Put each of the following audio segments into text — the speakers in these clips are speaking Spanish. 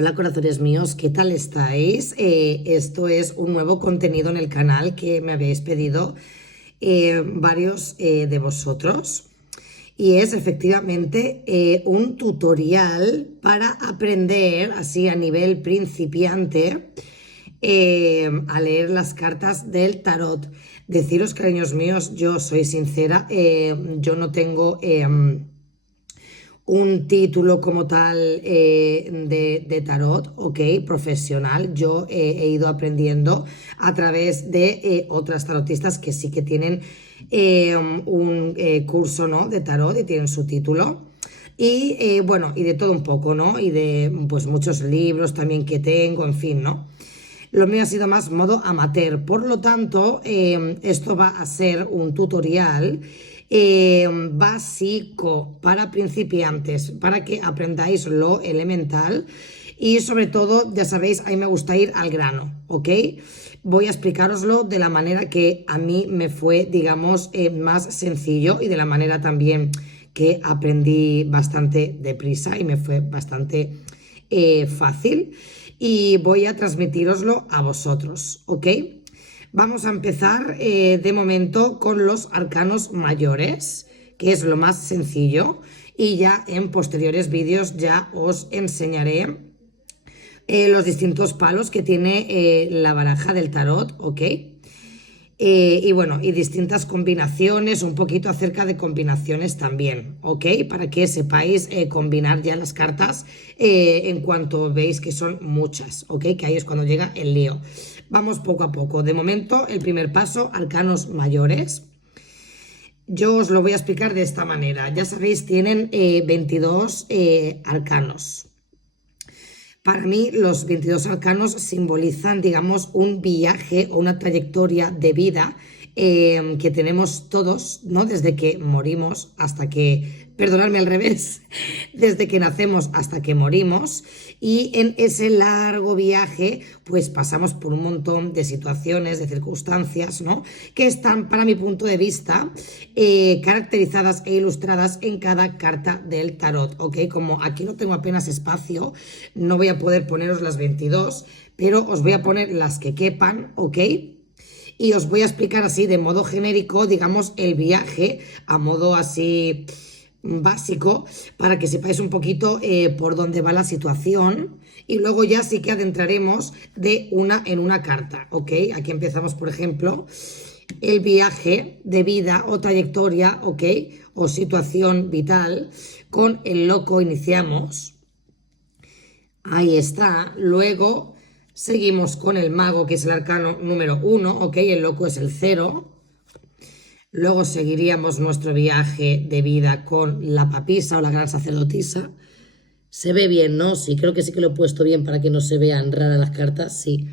Hola corazones míos, ¿qué tal estáis? Esto es un nuevo contenido en el canal que me habéis pedido varios de vosotros y es efectivamente un tutorial para aprender así a nivel principiante a leer las cartas del tarot. Deciros, cariños míos, yo soy sincera, yo no tengo un título como tal de tarot, ok, profesional. Yo he ido aprendiendo a través de otras tarotistas que sí que tienen un curso, ¿no?, de tarot y tienen su título. Y bueno, y de todo un poco, ¿no? Y de pues muchos libros también que tengo, en fin, ¿no? Lo mío ha sido más modo amateur, por lo tanto, esto va a ser un tutorial básico para principiantes, para que aprendáis lo elemental y sobre todo, ya sabéis, a mí me gusta ir al grano, ¿ok? Voy a explicároslo de la manera que a mí me fue, digamos, más sencillo y de la manera también que aprendí bastante deprisa y me fue bastante fácil y voy a transmitiroslo a vosotros, ¿ok? Vamos a empezar de momento con los arcanos mayores, que es lo más sencillo, y ya en posteriores vídeos ya os enseñaré los distintos palos que tiene la baraja del tarot, ¿ok? Y bueno, y distintas combinaciones, un poquito acerca de combinaciones también, ¿ok? Para que sepáis combinar ya las cartas en cuanto veis que son muchas, ¿ok? Que ahí es cuando llega el lío. Vamos poco a poco. De momento, el primer paso, arcanos mayores. Yo os lo voy a explicar de esta manera. Ya sabéis, tienen 22 arcanos. Para mí, los 22 arcanos simbolizan, digamos, un viaje o una trayectoria de vida que tenemos todos, ¿no? Desde que morimos hasta que, perdonadme al revés, desde que nacemos hasta que morimos. Y en ese largo viaje, pues pasamos por un montón de situaciones, de circunstancias, ¿no?, que están, para mi punto de vista, caracterizadas e ilustradas en cada carta del tarot, ¿ok? Como aquí no tengo apenas espacio, no voy a poder poneros las 22, pero os voy a poner las que quepan, ¿ok? Y os voy a explicar así de modo genérico, digamos, el viaje a modo así básico para que sepáis un poquito por dónde va la situación y luego ya sí que adentraremos de una en una carta, ¿ok? Aquí empezamos, por ejemplo, el viaje de vida o trayectoria, ¿ok? O situación vital. Con el loco iniciamos. Ahí está. Luego seguimos con el mago, que es el arcano número 1, ¿ok? El loco es el 0. Luego seguiríamos nuestro viaje de vida con la papisa o la gran sacerdotisa. Se ve bien, ¿no? Sí, creo que sí que lo he puesto bien para que no se vean raras las cartas, sí.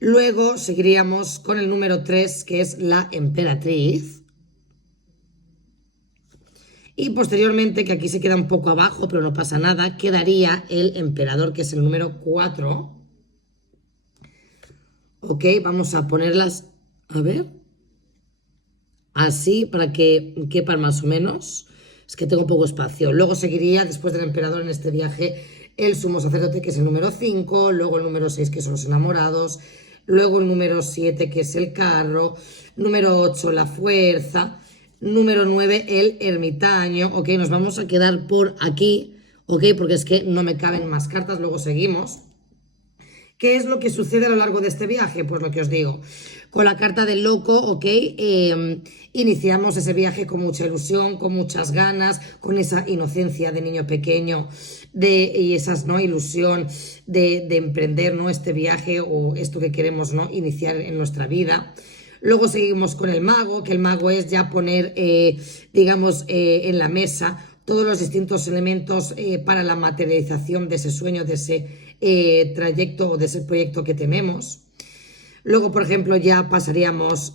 Luego seguiríamos con el número 3, que es la emperatriz. Y posteriormente, que aquí se queda un poco abajo, pero no pasa nada, quedaría el emperador, que es el número 4. Ok, vamos a ponerlas, a ver, así para que quepan más o menos. Es que tengo poco espacio. Luego seguiría, después del emperador en este viaje, el sumo sacerdote, que es el número 5. Luego el número 6, que son los enamorados. Luego el número 7, que es el carro. Número 8, la fuerza. Número 9, el ermitaño. Ok, nos vamos a quedar por aquí. Ok, porque es que no me caben más cartas. Luego seguimos. ¿Qué es lo que sucede a lo largo de este viaje? Pues lo que os digo, con la carta del loco, ¿ok? Iniciamos ese viaje con mucha ilusión, con muchas ganas, con esa inocencia de niño pequeño y esa, ¿no?, ilusión de emprender, ¿no?, este viaje o esto que queremos, ¿no?, iniciar en nuestra vida. Luego seguimos con el mago, que el mago es ya poner, digamos, en la mesa todos los distintos elementos para la materialización de ese sueño, de ese trayecto o de ese proyecto que tenemos. Luego, por ejemplo, ya pasaríamos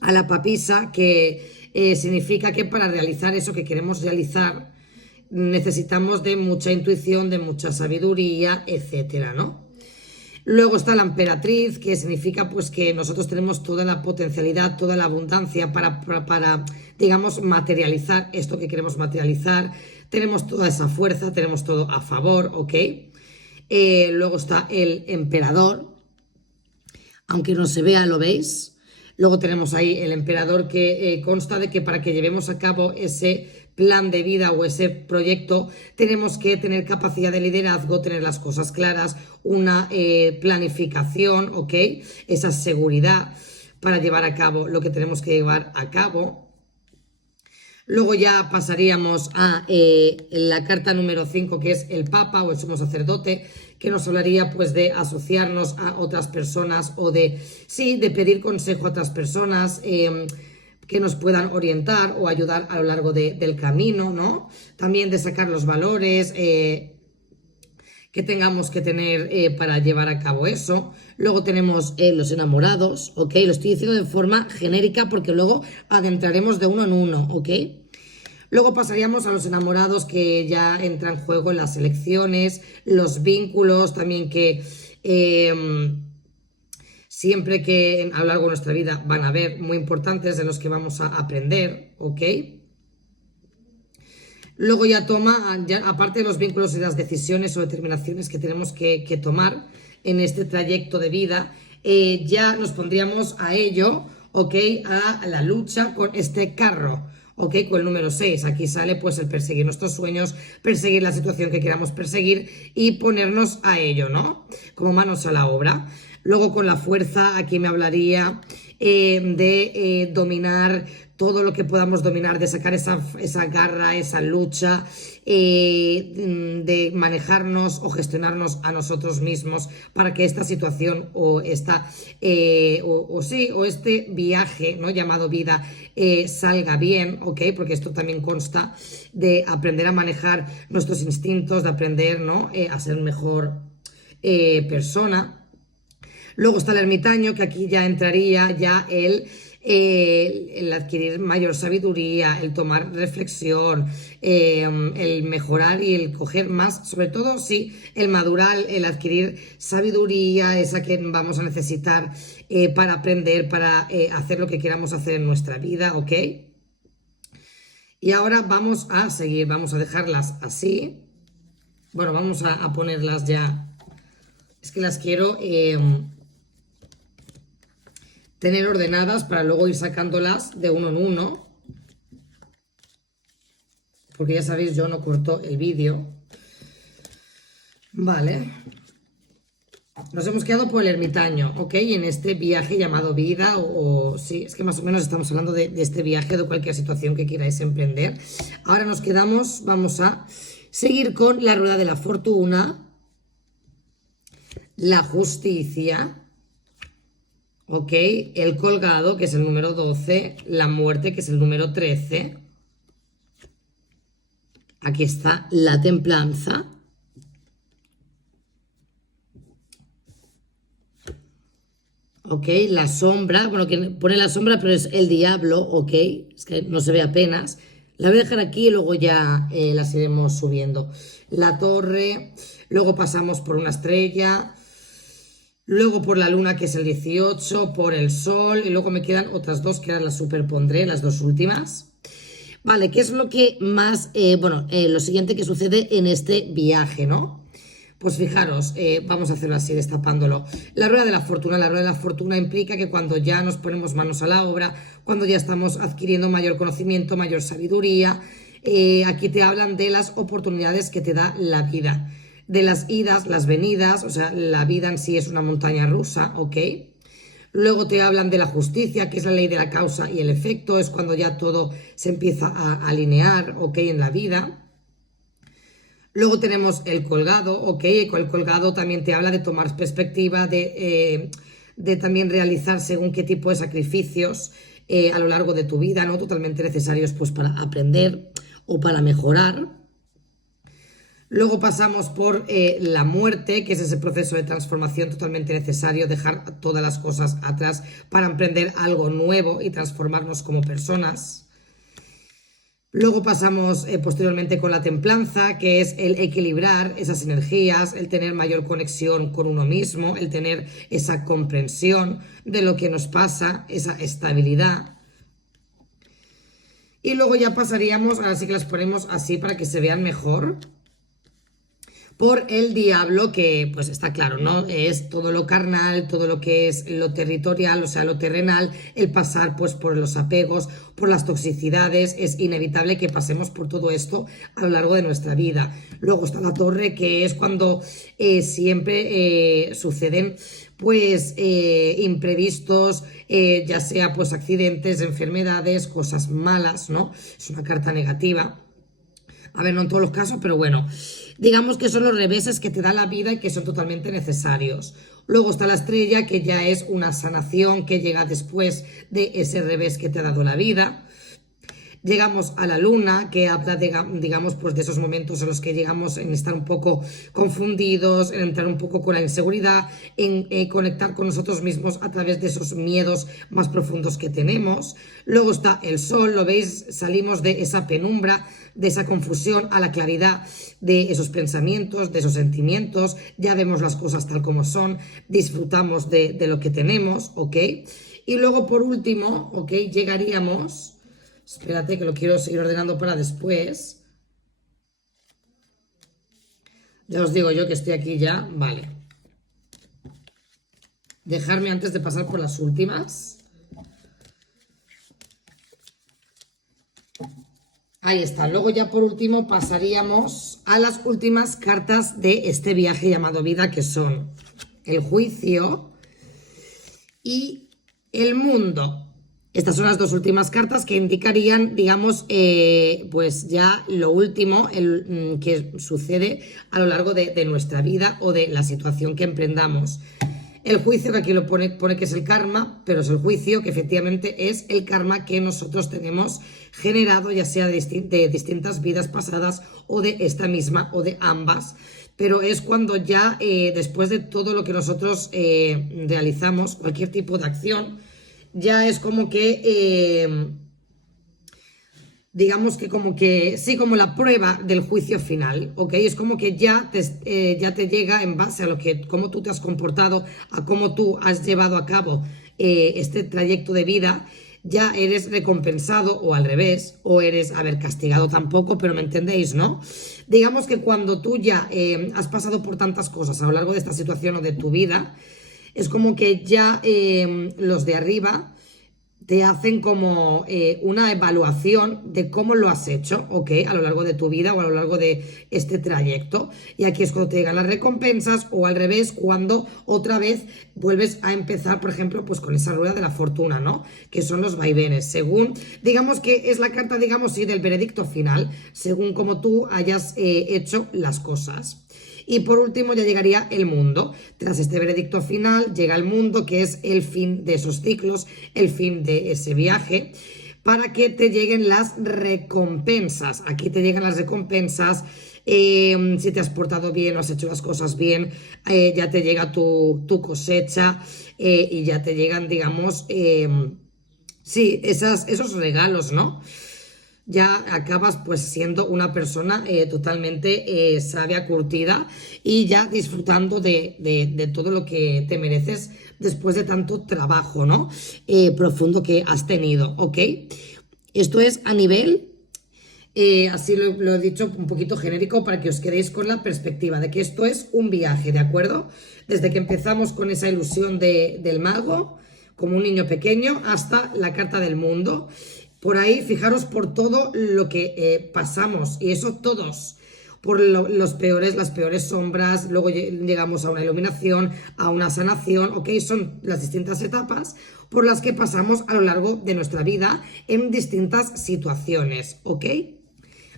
a la papisa, que significa que para realizar eso que queremos realizar necesitamos de mucha intuición, de mucha sabiduría, etcétera, ¿no? Luego está la emperatriz, que significa pues que nosotros tenemos toda la potencialidad, toda la abundancia para digamos, materializar esto que queremos materializar. tenemos toda esa fuerza, tenemos todo a favor, ¿ok? Luego está el emperador, aunque no se vea, lo veis. Luego tenemos ahí el emperador que consta de que para que llevemos a cabo ese plan de vida o ese proyecto tenemos que tener capacidad de liderazgo, tener las cosas claras, una planificación, ¿ok? Esa seguridad para llevar a cabo lo que tenemos que llevar a cabo. Luego ya pasaríamos a la carta número 5, que es el Papa o el Sumo Sacerdote, que nos hablaría pues de asociarnos a otras personas o de, sí, de pedir consejo a otras personas que nos puedan orientar o ayudar a lo largo del camino, ¿no? También de sacar los valores que tengamos que tener para llevar a cabo eso. Luego tenemos los enamorados, ¿ok? Lo estoy diciendo de forma genérica porque luego adentraremos de uno en uno, ¿ok? Luego pasaríamos a los enamorados, que ya entra en juego las elecciones, los vínculos, también que siempre que a lo largo de nuestra vida van a haber muy importantes de los que vamos a aprender, ¿ok? Luego ya aparte de los vínculos y las decisiones o determinaciones que tenemos que tomar en este trayecto de vida, ya nos pondríamos a ello, ¿ok? A la lucha con este carro, ¿ok? Con el número 6. Aquí sale pues el perseguir nuestros sueños, perseguir la situación que queramos perseguir y ponernos a ello, ¿no? Como manos a la obra. Luego con la fuerza, aquí me hablaría de dominar todo lo que podamos dominar, de sacar esa garra, esa lucha, de manejarnos o gestionarnos a nosotros mismos para que esta situación o este viaje, ¿no?, llamado vida salga bien, ¿ok? Porque esto también consta de aprender a manejar nuestros instintos, de aprender, ¿no?, a ser mejor persona. Luego está el ermitaño, que aquí ya entraría ya el adquirir mayor sabiduría, el tomar reflexión, el mejorar y el coger más, sobre todo, sí, el madurar, el adquirir sabiduría, esa que vamos a necesitar para aprender, para hacer lo que queramos hacer en nuestra vida, ¿ok? Y ahora vamos a seguir, vamos a dejarlas así. Bueno, vamos a ponerlas ya, es que las quiero tener ordenadas para luego ir sacándolas de uno en uno, porque ya sabéis, yo no corto el vídeo. Vale, nos hemos quedado por el ermitaño, ¿ok? En este viaje llamado vida, sí, es que más o menos estamos hablando de este viaje, de cualquier situación que queráis emprender. Ahora nos quedamos, vamos a seguir con la rueda de la fortuna, la justicia, ¿ok? El colgado, que es el número 12, la muerte, que es el número 13. Aquí está la templanza. ¿Ok? La sombra, bueno, que pone la sombra, pero es el diablo, ¿ok? Es que no se ve apenas. La voy a dejar aquí y luego ya las iremos subiendo. La torre, luego pasamos por una estrella, luego por la luna, que es el 18, por el sol, y luego me quedan otras dos que ahora las superpondré, las dos últimas. Vale, ¿qué es lo que más, lo siguiente que sucede en este viaje, ¿no? Pues fijaros, vamos a hacerlo así, destapándolo. La rueda de la fortuna implica que cuando ya nos ponemos manos a la obra, cuando ya estamos adquiriendo mayor conocimiento, mayor sabiduría, aquí te hablan de las oportunidades que te da la vida, de las idas, las venidas, o sea, la vida en sí es una montaña rusa, ¿ok? Luego te hablan de la justicia, que es la ley de la causa y el efecto, es cuando ya todo se empieza a alinear, ¿ok?, en la vida. Luego tenemos el colgado, ¿ok? El colgado también te habla de tomar perspectiva, de también realizar según qué tipo de sacrificios a lo largo de tu vida, ¿no? Totalmente necesarios pues para aprender o para mejorar. Luego pasamos por la muerte, que es ese proceso de transformación totalmente necesario, dejar todas las cosas atrás para emprender algo nuevo y transformarnos como personas. Luego pasamos posteriormente con la templanza, que es el equilibrar esas energías, el tener mayor conexión con uno mismo, el tener esa comprensión de lo que nos pasa, esa estabilidad. Y luego ya pasaríamos, ahora sí que las ponemos así para que se vean mejor, por el diablo, que pues está claro, ¿no? Es todo lo carnal, todo lo que es lo territorial, o sea, lo terrenal, el pasar pues por los apegos, por las toxicidades, es inevitable que pasemos por todo esto a lo largo de nuestra vida. Luego está la torre, que es cuando siempre suceden pues imprevistos, ya sea pues accidentes, enfermedades, cosas malas, ¿no? Es una carta negativa. A ver, no en todos los casos, pero bueno, digamos que son los reveses que te da la vida y que son totalmente necesarios. Luego está la estrella, que ya es una sanación que llega después de ese revés que te ha dado la vida. Llegamos a la luna, que habla, digamos, pues de esos momentos en los que llegamos en estar un poco confundidos, en entrar un poco con la inseguridad, en conectar con nosotros mismos a través de esos miedos más profundos que tenemos. Luego está el sol, ¿lo veis? Salimos de esa penumbra, de esa confusión a la claridad de esos pensamientos, de esos sentimientos. Ya vemos las cosas tal como son, disfrutamos de lo que tenemos, ¿ok? Y luego, por último, ¿ok? Llegaríamos... Espérate que lo quiero seguir ordenando para después. Ya os digo yo que estoy aquí ya. Vale. Dejarme antes de pasar por las últimas. Ahí está. Luego ya por último pasaríamos a las últimas cartas de este viaje llamado vida, que son el juicio y el mundo. Estas son las dos últimas cartas que indicarían, digamos, pues ya lo último que sucede a lo largo de nuestra vida o de la situación que emprendamos. El juicio, que aquí lo pone que es el karma, pero es el juicio, que efectivamente es el karma que nosotros tenemos generado, ya sea de distintas vidas pasadas o de esta misma o de ambas. Pero es cuando ya después de todo lo que nosotros realizamos, cualquier tipo de acción, ya es como que, digamos que como que, sí, como la prueba del juicio final, ¿ok? Es como que ya te llega en base a lo que, cómo tú te has comportado, a cómo tú has llevado a cabo este trayecto de vida, ya eres recompensado o al revés, o eres, a ver, castigado tampoco, pero me entendéis, ¿no? Digamos que cuando tú ya has pasado por tantas cosas a lo largo de esta situación o de tu vida, es como que ya los de arriba te hacen como una evaluación de cómo lo has hecho, ¿ok? A lo largo de tu vida o a lo largo de este trayecto. Y aquí es cuando te llegan las recompensas, o al revés, cuando otra vez vuelves a empezar, por ejemplo, pues con esa rueda de la fortuna, ¿no? Que son los vaivenes, según, digamos que es la carta, digamos, sí, del veredicto final, según como tú hayas hecho las cosas. Y por último ya llegaría el mundo. Tras este veredicto final llega el mundo, que es el fin de esos ciclos, el fin de ese viaje, para que te lleguen las recompensas. Aquí te llegan las recompensas. Si te has portado bien o has hecho las cosas bien, ya te llega tu cosecha y ya te llegan, digamos, sí, esos regalos, ¿no? Ya acabas pues siendo una persona totalmente sabia, curtida, y ya disfrutando de todo lo que te mereces después de tanto trabajo, ¿no? Profundo que has tenido, ¿ok? Esto es a nivel, así lo he dicho un poquito genérico para que os quedéis con la perspectiva de que esto es un viaje, ¿de acuerdo? Desde que empezamos con esa ilusión del mago, como un niño pequeño, hasta la carta del mundo. Por ahí, fijaros por todo lo que pasamos, y eso todos, por las peores sombras, luego llegamos a una iluminación, a una sanación, ¿ok? Son las distintas etapas por las que pasamos a lo largo de nuestra vida en distintas situaciones, ¿ok?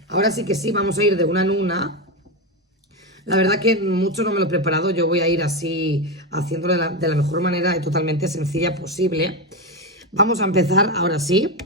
Ahora sí que sí, vamos a ir de una en una. La verdad que mucho no me lo he preparado, yo voy a ir así, haciéndolo de la mejor manera y totalmente sencilla posible. Vamos a empezar ahora sí,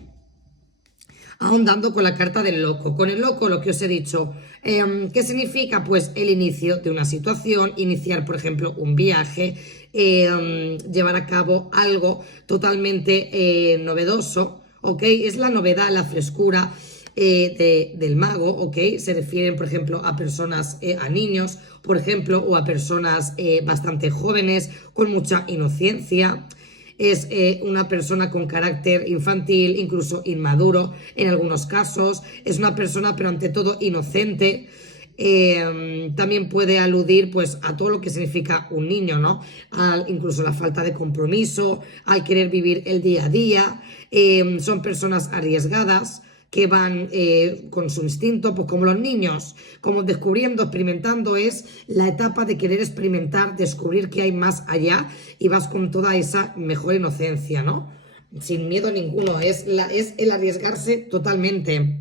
ahondando con la carta del loco. Con el loco, lo que os he dicho, ¿qué significa? Pues el inicio de una situación, iniciar, por ejemplo, un viaje, llevar a cabo algo totalmente novedoso, ¿ok? Es la novedad, la frescura del mago, ¿ok? Se refieren, por ejemplo, a personas, a niños, por ejemplo, o a personas bastante jóvenes, con mucha inocencia. es una persona con carácter infantil, incluso inmaduro en algunos casos, es una persona pero ante todo inocente. También puede aludir pues a todo lo que significa un niño, ¿no? Incluso la falta de compromiso, al querer vivir el día a día. Son personas arriesgadas que van con su instinto, pues como los niños, como descubriendo, experimentando, es la etapa de querer experimentar, descubrir que hay más allá y vas con toda esa mejor inocencia, ¿no? Sin miedo ninguno, es el arriesgarse totalmente.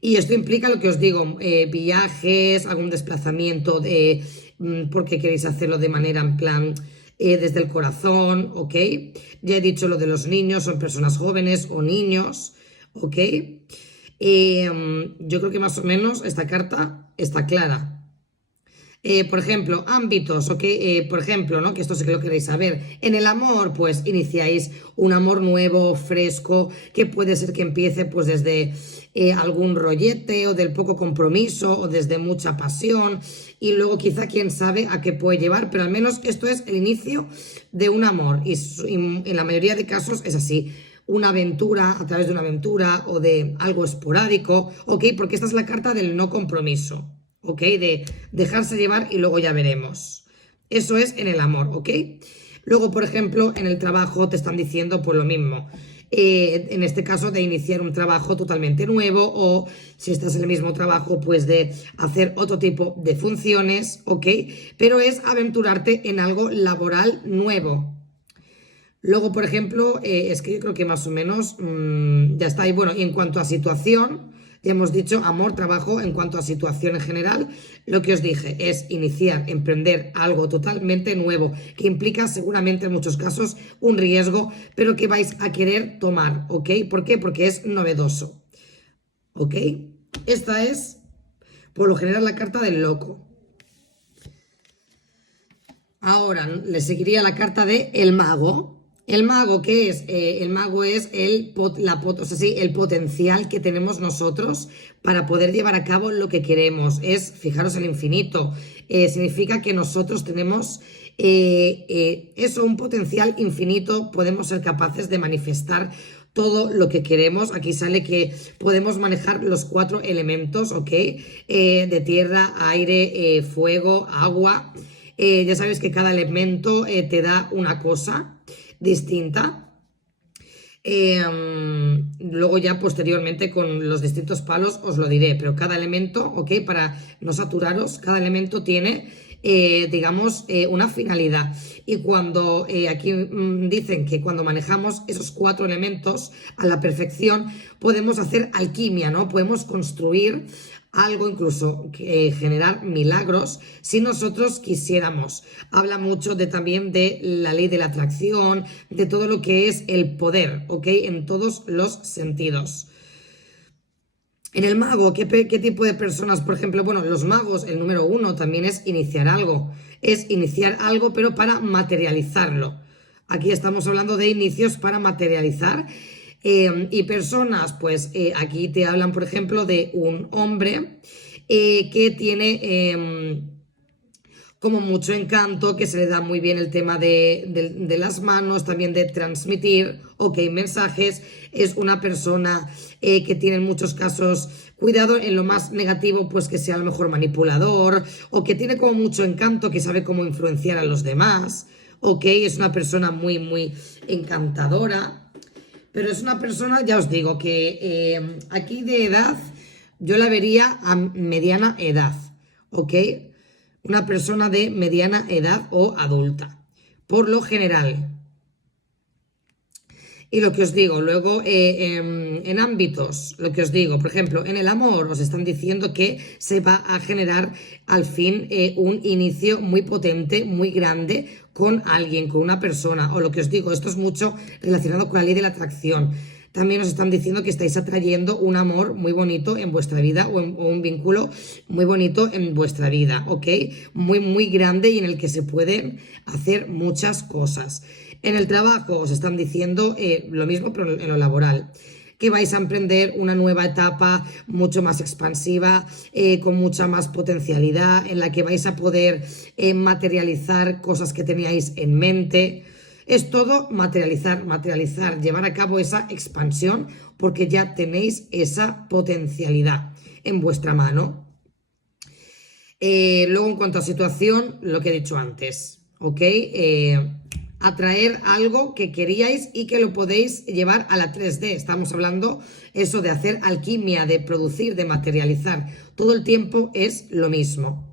Y esto implica lo que os digo, viajes, algún desplazamiento porque queréis hacerlo de manera en plan desde el corazón, ¿ok? Ya he dicho lo de los niños, son personas jóvenes o niños, ¿ok? Yo creo que más o menos esta carta está clara. Por ejemplo, ámbitos, ¿ok? Por ejemplo, ¿no? Que esto sí que lo queréis saber. En el amor, pues iniciáis un amor nuevo, fresco, que puede ser que empiece pues desde algún rollete o del poco compromiso o desde mucha pasión y luego quizá quién sabe a qué puede llevar, pero al menos esto es el inicio de un amor y en la mayoría de casos es así. Una aventura, a través de una aventura o de algo esporádico, ¿ok? Porque esta es la carta del no compromiso. ¿Ok? De dejarse llevar y luego ya veremos. Eso es en el amor, ¿ok? Luego, por ejemplo, en el trabajo te están diciendo pues lo mismo. En este caso de iniciar un trabajo totalmente nuevo o si estás en el mismo trabajo pues de hacer otro tipo de funciones, ¿ok? Pero es aventurarte en algo laboral nuevo. Luego, por ejemplo, es que yo creo que más o menos ya está. Y bueno, y en cuanto a situación, ya hemos dicho amor, trabajo. En cuanto a situación en general, lo que os dije es iniciar, emprender algo totalmente nuevo, que implica seguramente en muchos casos un riesgo, pero que vais a querer tomar, ¿ok? ¿Por qué? Porque es novedoso, ¿ok? Esta es, por lo general, la carta del loco. Ahora le seguiría la carta de el mago. El mago, ¿qué es? El mago es el potencial que tenemos nosotros para poder llevar a cabo lo que queremos. Es, fijaros, el infinito. Significa que nosotros tenemos eso, un potencial infinito. Podemos ser capaces de manifestar todo lo que queremos. Aquí sale que podemos manejar los 4 elementos, ¿ok? De tierra, aire, fuego, agua. Ya sabéis que cada elemento te da una cosa distinta. Luego ya posteriormente con los distintos palos os lo diré, pero cada elemento, ¿ok? Para no saturaros, cada elemento tiene, digamos, una finalidad. Y cuando aquí dicen que cuando manejamos esos 4 elementos a la perfección, podemos hacer alquimia, ¿no? Podemos construir algo, incluso generar milagros si nosotros quisiéramos. Habla mucho también de la ley de la atracción, de todo lo que es el poder, ¿ok? En todos los sentidos. En el mago, ¿qué tipo de personas? Por ejemplo, bueno, los magos, el número 1 también es iniciar algo. Es iniciar algo, pero para materializarlo. Aquí estamos hablando de inicios para materializar. Y personas, pues aquí te hablan, por ejemplo, de un hombre que tiene como mucho encanto, que se le da muy bien el tema de las manos, también de transmitir, ok, mensajes. Es una persona que tiene en muchos casos, cuidado en lo más negativo, pues que sea a lo mejor manipulador, o que tiene como mucho encanto, que sabe cómo influenciar a los demás, ok, es una persona muy, muy encantadora. Pero es una persona, ya os digo, que aquí de edad yo la vería a mediana edad, ¿ok? Una persona de mediana edad o adulta, por lo general. Y lo que os digo, luego en ámbitos, lo que os digo, por ejemplo, en el amor os están diciendo que se va a generar al fin un inicio muy potente, muy grande con alguien, con una persona, o lo que os digo, esto es mucho relacionado con la ley de la atracción. También os están diciendo que estáis atrayendo un amor muy bonito en vuestra vida o un vínculo muy bonito en vuestra vida, ¿ok? Muy, muy grande y en el que se pueden hacer muchas cosas. En el trabajo os están diciendo lo mismo, pero en lo laboral, que vais a emprender una nueva etapa mucho más expansiva, con mucha más potencialidad, en la que vais a poder materializar cosas que teníais en mente. Es todo materializar, materializar, llevar a cabo esa expansión porque ya tenéis esa potencialidad en vuestra mano. Luego, en cuanto a situación, lo que he dicho antes, ¿ok? Atraer algo que queríais y que lo podéis llevar a la 3D. Estamos hablando eso de hacer alquimia, de producir, de materializar. Todo el tiempo es lo mismo.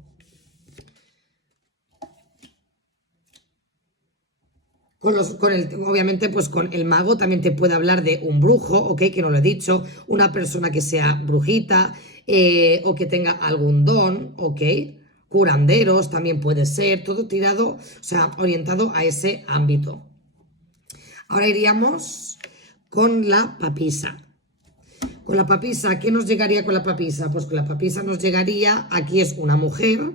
Obviamente, pues con el mago también te puede hablar de un brujo, ¿ok? Que no lo he dicho, una persona que sea brujita o que tenga algún don, ¿ok? Curanderos también puede ser, todo tirado, o sea, orientado a ese ámbito. Ahora iríamos con la papisa. Con la papisa, ¿qué nos llegaría con la papisa? Pues con la papisa nos llegaría, aquí es una mujer.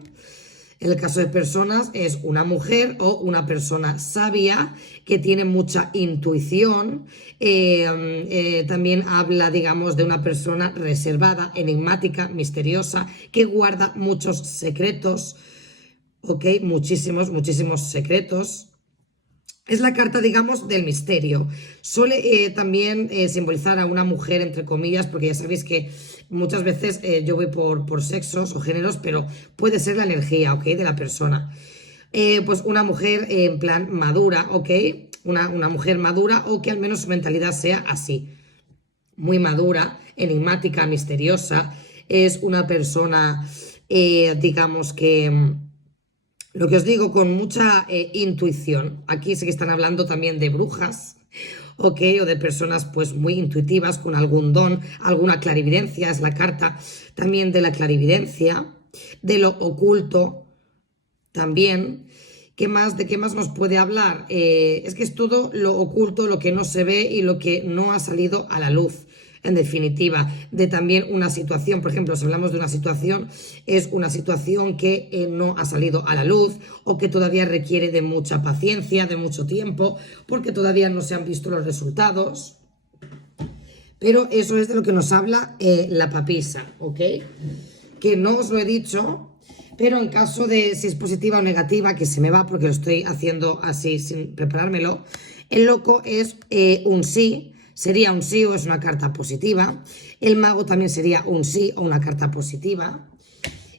En el caso de personas es una mujer o una persona sabia que tiene mucha intuición. También habla, digamos, de una persona reservada, enigmática, misteriosa, que guarda muchos secretos. ¿Ok? Muchísimos, muchísimos secretos. Es la carta, digamos, del misterio. Suele también simbolizar a una mujer, entre comillas, porque ya sabéis que muchas veces yo voy por sexos o géneros, pero puede ser la energía, ¿ok? De la persona. Pues una mujer en plan madura, ¿ok? Una mujer madura o que al menos su mentalidad sea así. Muy madura, enigmática, misteriosa. Es una persona, digamos que... Lo que os digo, con mucha intuición. Aquí sí que están hablando también de brujas, ¿ok? O de personas pues muy intuitivas, con algún don, alguna clarividencia, es la carta también de la clarividencia, de lo oculto también. ¿Qué más? ¿De qué más nos puede hablar? Es que es todo lo oculto, lo que no se ve y lo que no ha salido a la luz. En definitiva, de también una situación, por ejemplo, si hablamos de una situación, es una situación que no ha salido a la luz o que todavía requiere de mucha paciencia, de mucho tiempo, porque todavía no se han visto los resultados. Pero eso es de lo que nos habla la papisa, ¿ok? Que no os lo he dicho, pero en caso de si es positiva o negativa, que se me va porque lo estoy haciendo así sin preparármelo, el loco es un sí. Sería un sí o es una carta positiva. El mago también sería un sí o una carta positiva.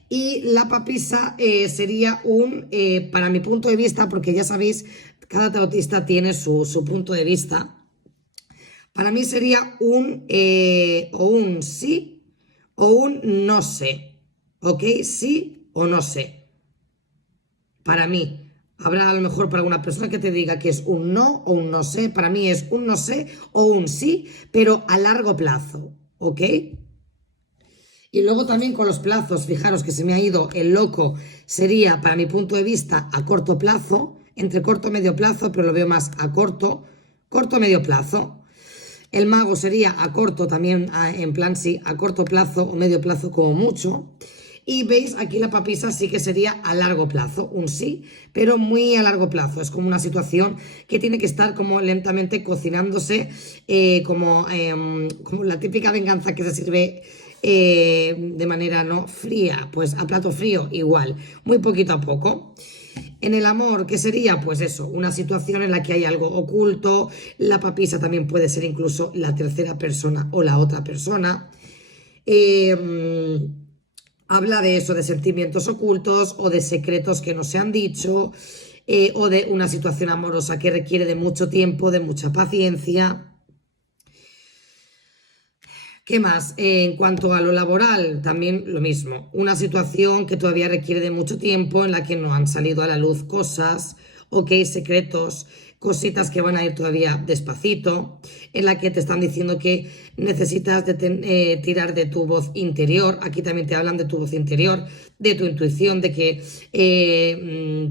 Y la papisa sería para mi punto de vista, porque ya sabéis, cada tarotista tiene su punto de vista. Para mí sería o un sí o un no sé. ¿Ok? Sí o no sé. Para mí. Habrá a lo mejor para una persona que te diga que es un no o un no sé. Para mí es un no sé o un sí, pero a largo plazo. ¿Ok? Y luego también con los plazos, fijaros que se me ha ido el loco, sería para mi punto de vista a corto plazo, entre corto y medio plazo, pero lo veo más a corto medio plazo. El mago sería a corto también, en plan sí, a corto plazo o medio plazo como mucho. Y veis, aquí la papisa sí que sería a largo plazo, un sí, pero muy a largo plazo. Es como una situación que tiene que estar como lentamente cocinándose, como la típica venganza que se sirve de manera no fría, pues a plato frío igual, muy poquito a poco. En el amor, ¿qué sería? Pues eso, una situación en la que hay algo oculto. La papisa también puede ser incluso la tercera persona o la otra persona. Habla de eso, de sentimientos ocultos o de secretos que no se han dicho, o de una situación amorosa que requiere de mucho tiempo, de mucha paciencia. ¿Qué más? En cuanto a lo laboral, también lo mismo. Una situación que todavía requiere de mucho tiempo, en la que no han salido a la luz cosas, ok, secretos, cositas que van a ir todavía despacito, en la que te están diciendo que necesitas tirar de tu voz interior. Aquí también te hablan de tu voz interior, de tu intuición, de que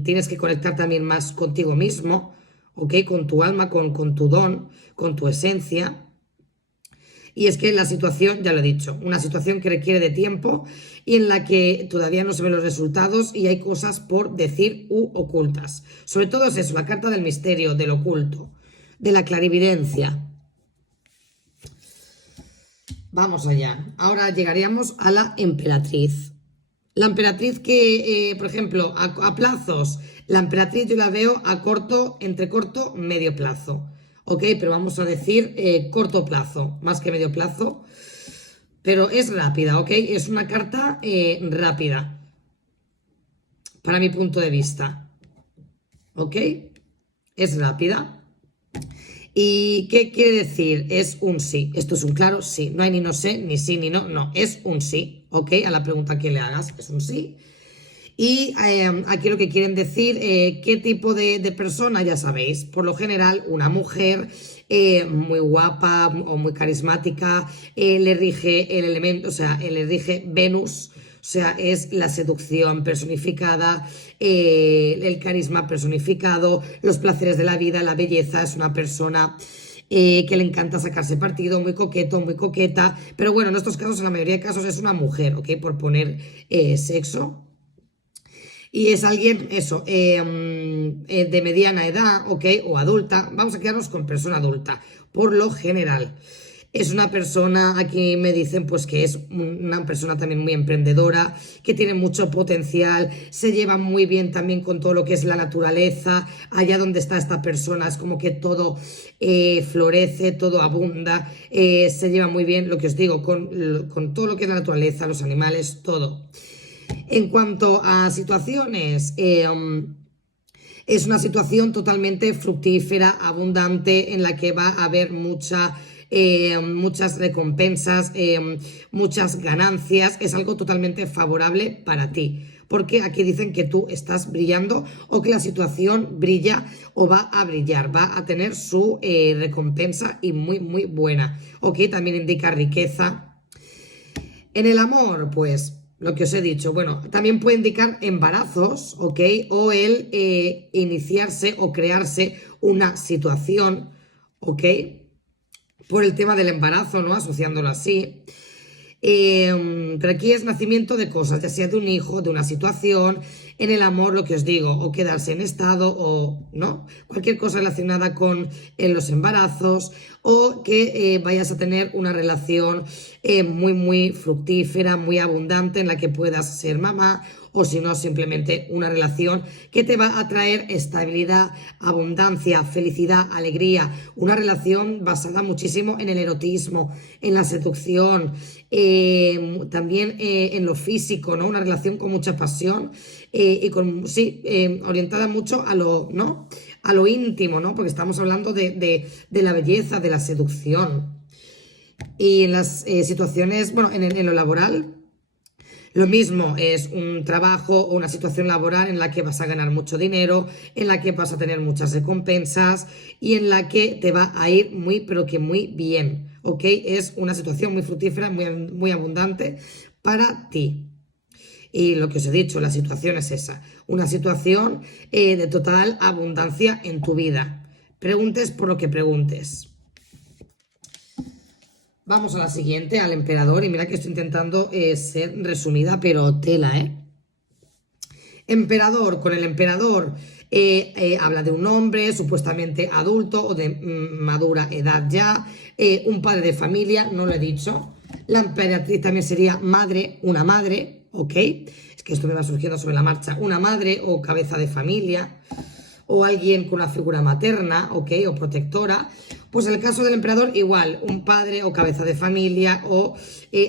tienes que conectar también más contigo mismo, ok, con tu alma, con tu don, con tu esencia. Y es que la situación, ya lo he dicho, una situación que requiere de tiempo y en la que todavía no se ven los resultados y hay cosas por decir u ocultas. Sobre todo es eso, la carta del misterio, del oculto, de la clarividencia. Vamos allá. Ahora llegaríamos a la emperatriz. La emperatriz que, por ejemplo, a plazos, la emperatriz yo la veo a corto, entre corto, medio plazo. ¿Ok? Pero vamos a decir corto plazo, más que medio plazo. Pero es rápida, ¿ok? Es una carta rápida, para mi punto de vista. ¿Ok? Es rápida. ¿Y qué quiere decir? Es un sí. Esto es un claro sí. No hay ni no sé, ni sí, ni no. No, es un sí. ¿Ok? A la pregunta que le hagas, es un sí. Y aquí lo que quieren decir, qué tipo de persona, ya sabéis, por lo general una mujer muy guapa o muy carismática, le rige el elemento, o sea, le rige Venus, o sea, es la seducción personificada, el carisma personificado, los placeres de la vida, la belleza, es una persona que le encanta sacarse partido, muy coqueto, muy coqueta, pero bueno, en estos casos, en la mayoría de casos es una mujer, ¿ok? Por poner sexo. Y es alguien, eso, de mediana edad, ¿ok? O adulta. Vamos a quedarnos con persona adulta, por lo general. Es una persona, aquí me dicen pues que es una persona también muy emprendedora, que tiene mucho potencial, se lleva muy bien también con todo lo que es la naturaleza, allá donde está esta persona es como que todo florece, todo abunda, se lleva muy bien, lo que os digo, con todo lo que es la naturaleza, los animales, todo. En cuanto a situaciones, es una situación totalmente fructífera, abundante, en la que va a haber muchas recompensas, muchas ganancias. Es algo totalmente favorable para ti. Porque aquí dicen que tú estás brillando o que la situación brilla o va a brillar, va a tener su recompensa y muy, muy buena. Ok, también indica riqueza. En el amor, pues lo que os he dicho, bueno, también puede indicar embarazos, ¿ok? O el iniciarse o crearse una situación, ¿ok? Por el tema del embarazo, ¿no? Asociándolo así. Pero aquí es nacimiento de cosas, ya sea de un hijo, de una situación, en el amor, lo que os digo, o quedarse en estado, o no, cualquier cosa relacionada con los embarazos, o que vayas a tener una relación muy, muy fructífera, muy abundante, en la que puedas ser mamá, o si no, simplemente una relación que te va a traer estabilidad, abundancia, felicidad, alegría, una relación basada muchísimo en el erotismo, en la seducción, también en lo físico, ¿no? Una relación con mucha pasión y con, sí, orientada mucho a lo, ¿no? A lo íntimo, ¿no? Porque estamos hablando de la belleza, de la seducción. Y en las situaciones, bueno, en lo laboral, lo mismo es un trabajo o una situación laboral en la que vas a ganar mucho dinero, en la que vas a tener muchas recompensas y en la que te va a ir muy, pero que muy bien, ¿ok? Es una situación muy fructífera, muy, muy abundante para ti. Y lo que os he dicho, la situación es esa, una situación de total abundancia en tu vida. Preguntes por lo que preguntes. Vamos a la siguiente, al emperador, y mira que estoy intentando ser resumida, pero tela, ¿eh? Emperador, con el emperador habla de un hombre supuestamente adulto o de madura edad ya, un padre de familia, no lo he dicho. La emperatriz también sería madre, una madre, ¿ok? Es que esto me va surgiendo sobre la marcha, una madre o cabeza de familia o alguien con una figura materna, ¿ok? O protectora. Pues en el caso del emperador, igual, un padre o cabeza de familia o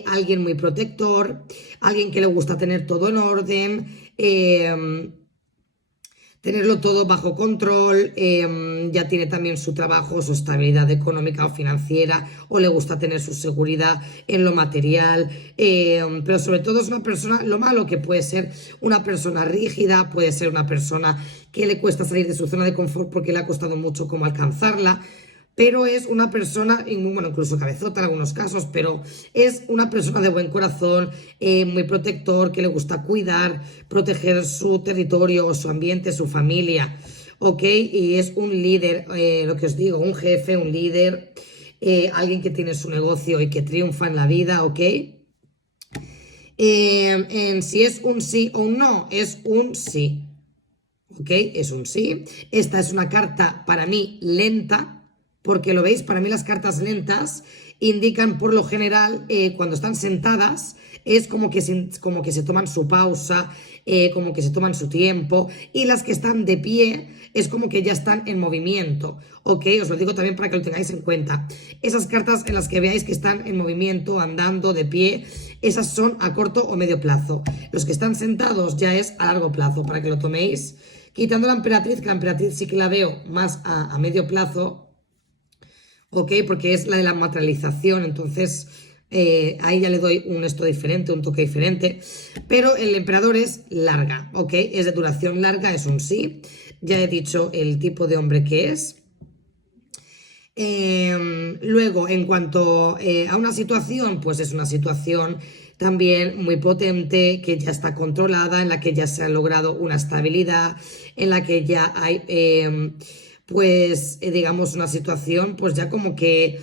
alguien muy protector, alguien que le gusta tener todo en orden, tenerlo todo bajo control, ya tiene también su trabajo, su estabilidad económica o financiera, o le gusta tener su seguridad en lo material, pero sobre todo es una persona, lo malo que puede ser una persona rígida, puede ser una persona que le cuesta salir de su zona de confort porque le ha costado mucho como alcanzarla, pero es una persona, bueno, incluso cabezota en algunos casos, pero es una persona de buen corazón, muy protector, que le gusta cuidar, proteger su territorio, su ambiente, su familia, ¿ok? Y es un líder, lo que os digo, un jefe, un líder, alguien que tiene su negocio y que triunfa en la vida, ¿ok? En si es un sí o un no, es un sí, ¿ok? Es un sí. Esta es una carta para mí lenta, porque lo veis, para mí las cartas lentas indican por lo general cuando están sentadas es como que se toman su pausa, como que se toman su tiempo, y las que están de pie es como que ya están en movimiento, ¿ok? Os lo digo también para que lo tengáis en cuenta. Esas cartas en las que veáis que están en movimiento, andando, de pie, esas son a corto o medio plazo. Los que están sentados ya es a largo plazo, para que lo toméis. Quitando la emperatriz, que la emperatriz sí que la veo más a medio plazo, ¿ok? Porque es la de la materialización, entonces ahí ya le doy un esto diferente, un toque diferente. Pero el emperador es larga, ¿ok? Es de duración larga, es un sí. Ya he dicho el tipo de hombre que es. Luego, en cuanto a una situación, pues es una situación también muy potente, que ya está controlada, en la que ya se ha logrado una estabilidad, en la que ya hay, pues, digamos, una situación, pues ya como que,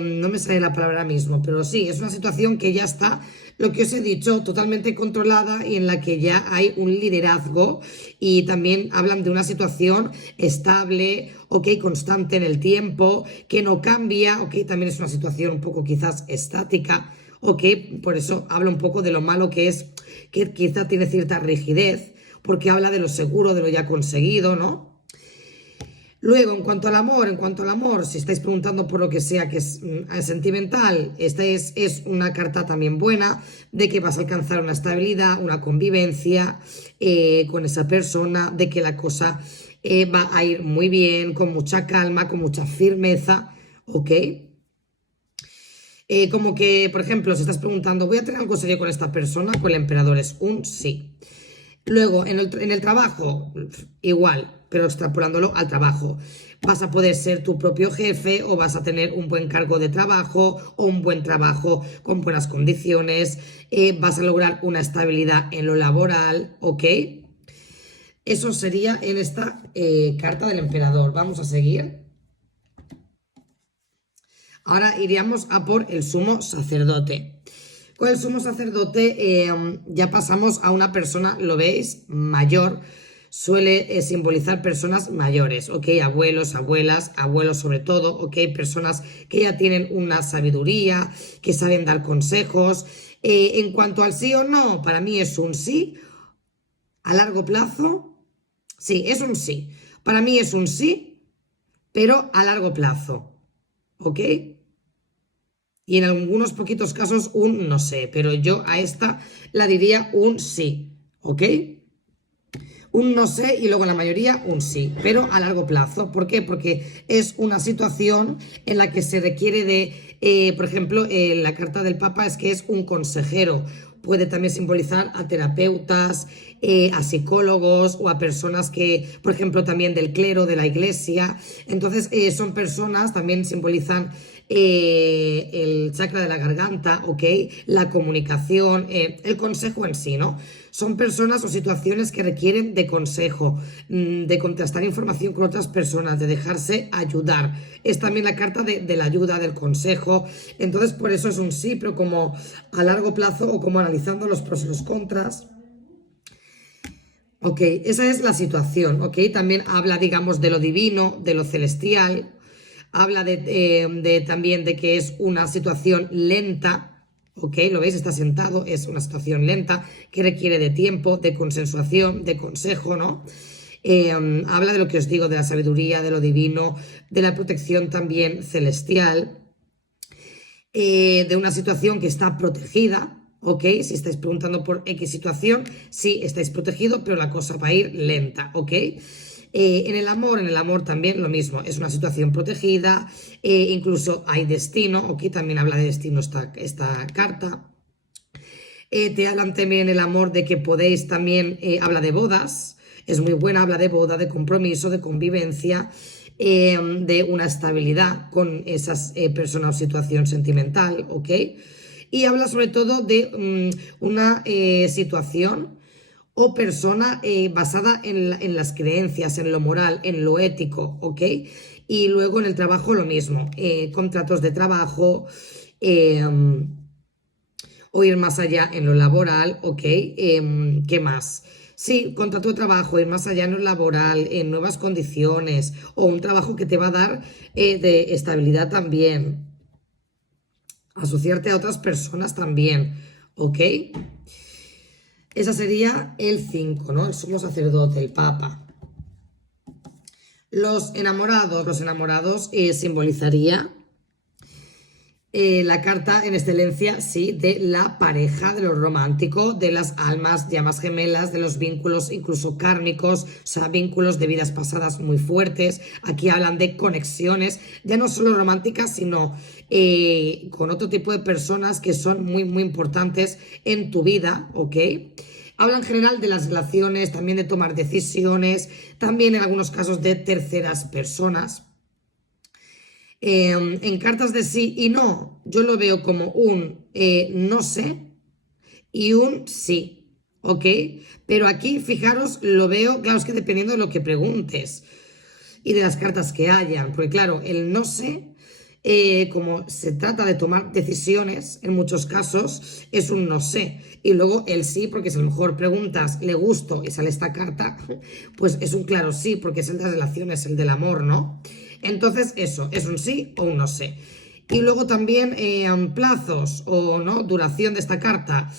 no me sale la palabra ahora mismo, pero sí, es una situación que ya está, lo que os he dicho, totalmente controlada y en la que ya hay un liderazgo y también hablan de una situación estable, ok, constante en el tiempo, que no cambia, ok, también es una situación un poco quizás estática, ok, por eso habla un poco de lo malo que es, que quizá tiene cierta rigidez, porque habla de lo seguro, de lo ya conseguido, ¿no? Luego, en cuanto al amor, si estáis preguntando por lo que sea que es sentimental, esta es una carta también buena de que vas a alcanzar una estabilidad, una convivencia con esa persona, de que la cosa va a ir muy bien, con mucha calma, con mucha firmeza, ¿ok? Como que, por ejemplo, si estás preguntando, ¿voy a tener algo serio con esta persona? Con el emperador es un sí. Luego, en el trabajo, igual, pero extrapolándolo al trabajo. Vas a poder ser tu propio jefe o vas a tener un buen cargo de trabajo o un buen trabajo con buenas condiciones. Vas a lograr una estabilidad en lo laboral, ¿ok? Eso sería en esta carta del emperador. Vamos a seguir. Ahora iríamos a por el sumo sacerdote. Con el sumo sacerdote ya pasamos a una persona, lo veis, mayor. Suele simbolizar personas mayores, ¿ok? Abuelos, abuelas, abuelos sobre todo, ¿ok? Personas que ya tienen una sabiduría, que saben dar consejos. En cuanto al sí o no, para mí es un sí. A largo plazo, sí, es un sí. Para mí es un sí, pero a largo plazo, ¿ok? Y en algunos poquitos casos un no sé, pero yo a esta la diría un sí, ¿ok? Un no sé y luego la mayoría un sí, pero a largo plazo. ¿Por qué? Porque es una situación en la que se requiere de, por ejemplo, la carta del Papa es que es un consejero. Puede también simbolizar a terapeutas, a psicólogos o a personas que, por ejemplo, también del clero, de la iglesia. Entonces, son personas, también simbolizan el chakra de la garganta, ¿ok? La comunicación, el consejo en sí, ¿no? Son personas o situaciones que requieren de consejo, de contrastar información con otras personas, de dejarse ayudar. Es también la carta de la ayuda, del consejo. Entonces, por eso es un sí, pero como a largo plazo o como analizando los pros y los contras. Ok, esa es la situación, ok. También habla, digamos, de lo divino, de lo celestial. Habla también de que es una situación lenta. Ok, lo veis, está sentado, es una situación lenta que requiere de tiempo, de consensuación, de consejo, ¿no? Habla de lo que os digo, de la sabiduría, de lo divino, de la protección también celestial, de una situación que está protegida, ¿ok? Si estáis preguntando por X situación, sí estáis protegido, pero la cosa va a ir lenta, ¿ok? En el amor también lo mismo, es una situación protegida, incluso hay destino, ok, también habla de destino esta carta. Te hablan también el amor de que podéis también, habla de bodas, es muy buena, habla de boda, de compromiso, de convivencia, de una estabilidad con esas personas o situación sentimental, ok. Y habla sobre todo de una situación o persona basada en las creencias, en lo moral, en lo ético, ¿ok? Y luego en el trabajo lo mismo, contratos de trabajo, eh, o ir más allá en lo laboral, ¿ok? ¿Qué más? Sí, contrato de trabajo, ir más allá en lo laboral, en nuevas condiciones, o un trabajo que te va a dar de estabilidad también. Asociarte a otras personas también, ¿ok? Esa sería el 5, ¿no? El sumo sacerdote, el papa. Los enamorados simbolizaría la carta en excelencia, sí, de la pareja, de lo romántico, de las almas, llamas gemelas, de los vínculos incluso kármicos, o sea, vínculos de vidas pasadas muy fuertes. Aquí hablan de conexiones, ya no solo románticas, sino con otro tipo de personas que son muy, muy importantes en tu vida, ¿ok? Habla en general de las relaciones, también de tomar decisiones, también en algunos casos de terceras personas. En cartas de sí y no, yo lo veo como un no sé y un sí, ¿ok? Pero aquí, fijaros, lo veo, claro, es que dependiendo de lo que preguntes y de las cartas que hayan, porque claro, el no sé, como se trata de tomar decisiones, en muchos casos, es un no sé. Y luego el sí, porque si a lo mejor preguntas, le gusto y sale esta carta, pues es un claro sí, porque es el de las relaciones, el del amor, ¿no? Entonces, eso, es un sí o un no sé. Y luego también plazos o no duración de esta carta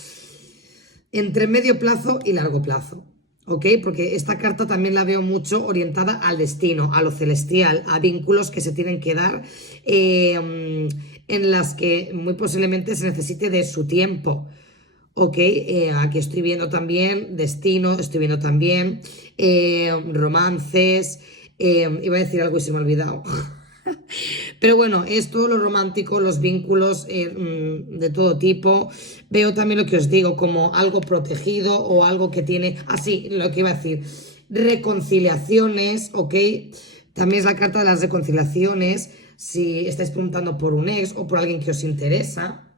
entre medio plazo y largo plazo. ¿Ok? Porque esta carta también la veo mucho orientada al destino, a lo celestial, a vínculos que se tienen que dar en las que muy posiblemente se necesite de su tiempo. Ok, aquí estoy viendo también destino, estoy viendo también romances, iba a decir algo y se me ha olvidado. Pero bueno, es todo lo romántico, los vínculos de todo tipo. Veo también lo que os digo, como algo protegido o algo que tiene, así, lo que iba a decir, reconciliaciones, ¿ok? También es la carta de las reconciliaciones, si estáis preguntando por un ex o por alguien que os interesa.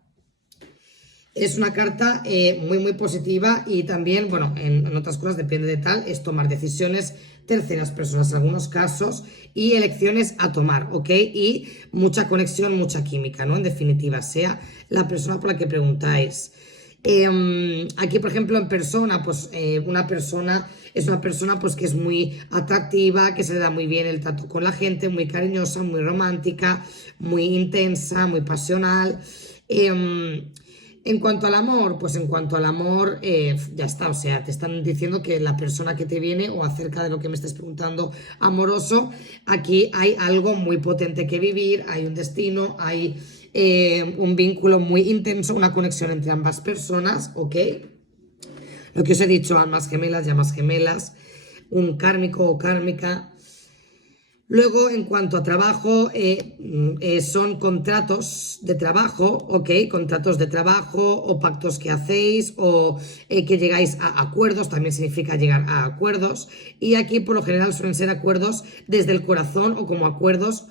Es una carta muy, muy positiva y también, bueno, en otras cosas depende de tal, es tomar decisiones terceras personas en algunos casos y elecciones a tomar, ¿ok? Y mucha conexión, mucha química, ¿no? En definitiva, sea la persona por la que preguntáis. Aquí, por ejemplo, en persona, pues una persona es una persona pues que es muy atractiva, que se le da muy bien el trato con la gente, muy cariñosa, muy romántica, muy intensa, muy pasional. En cuanto al amor, pues en cuanto al amor, ya está, o sea, te están diciendo que la persona que te viene o acerca de lo que me estés preguntando amoroso, aquí hay algo muy potente que vivir, hay un destino, hay un vínculo muy intenso, una conexión entre ambas personas, ¿ok? Lo que os he dicho, almas gemelas, llamas gemelas, un kármico o kármica. Luego, en cuanto a trabajo, son contratos de trabajo, ¿ok? Contratos de trabajo o pactos que hacéis o que llegáis a acuerdos, también significa llegar a acuerdos. Y aquí, por lo general, suelen ser acuerdos desde el corazón o como acuerdos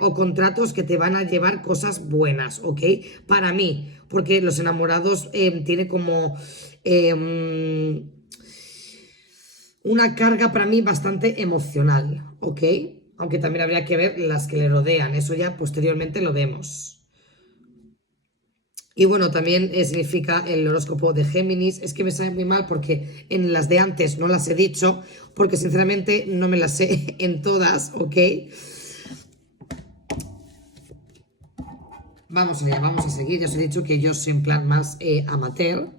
o contratos que te van a llevar cosas buenas, ¿ok? Para mí, porque los enamorados tiene como una carga para mí bastante emocional, ¿ok? Aunque también habría que ver las que le rodean, eso ya posteriormente lo vemos. Y bueno, también significa el horóscopo de Géminis. Es que me sabe muy mal porque en las de antes no las he dicho, porque sinceramente no me las sé en todas, ¿ok? Vamos allá, vamos a seguir. Ya os he dicho que yo soy en plan más amateur.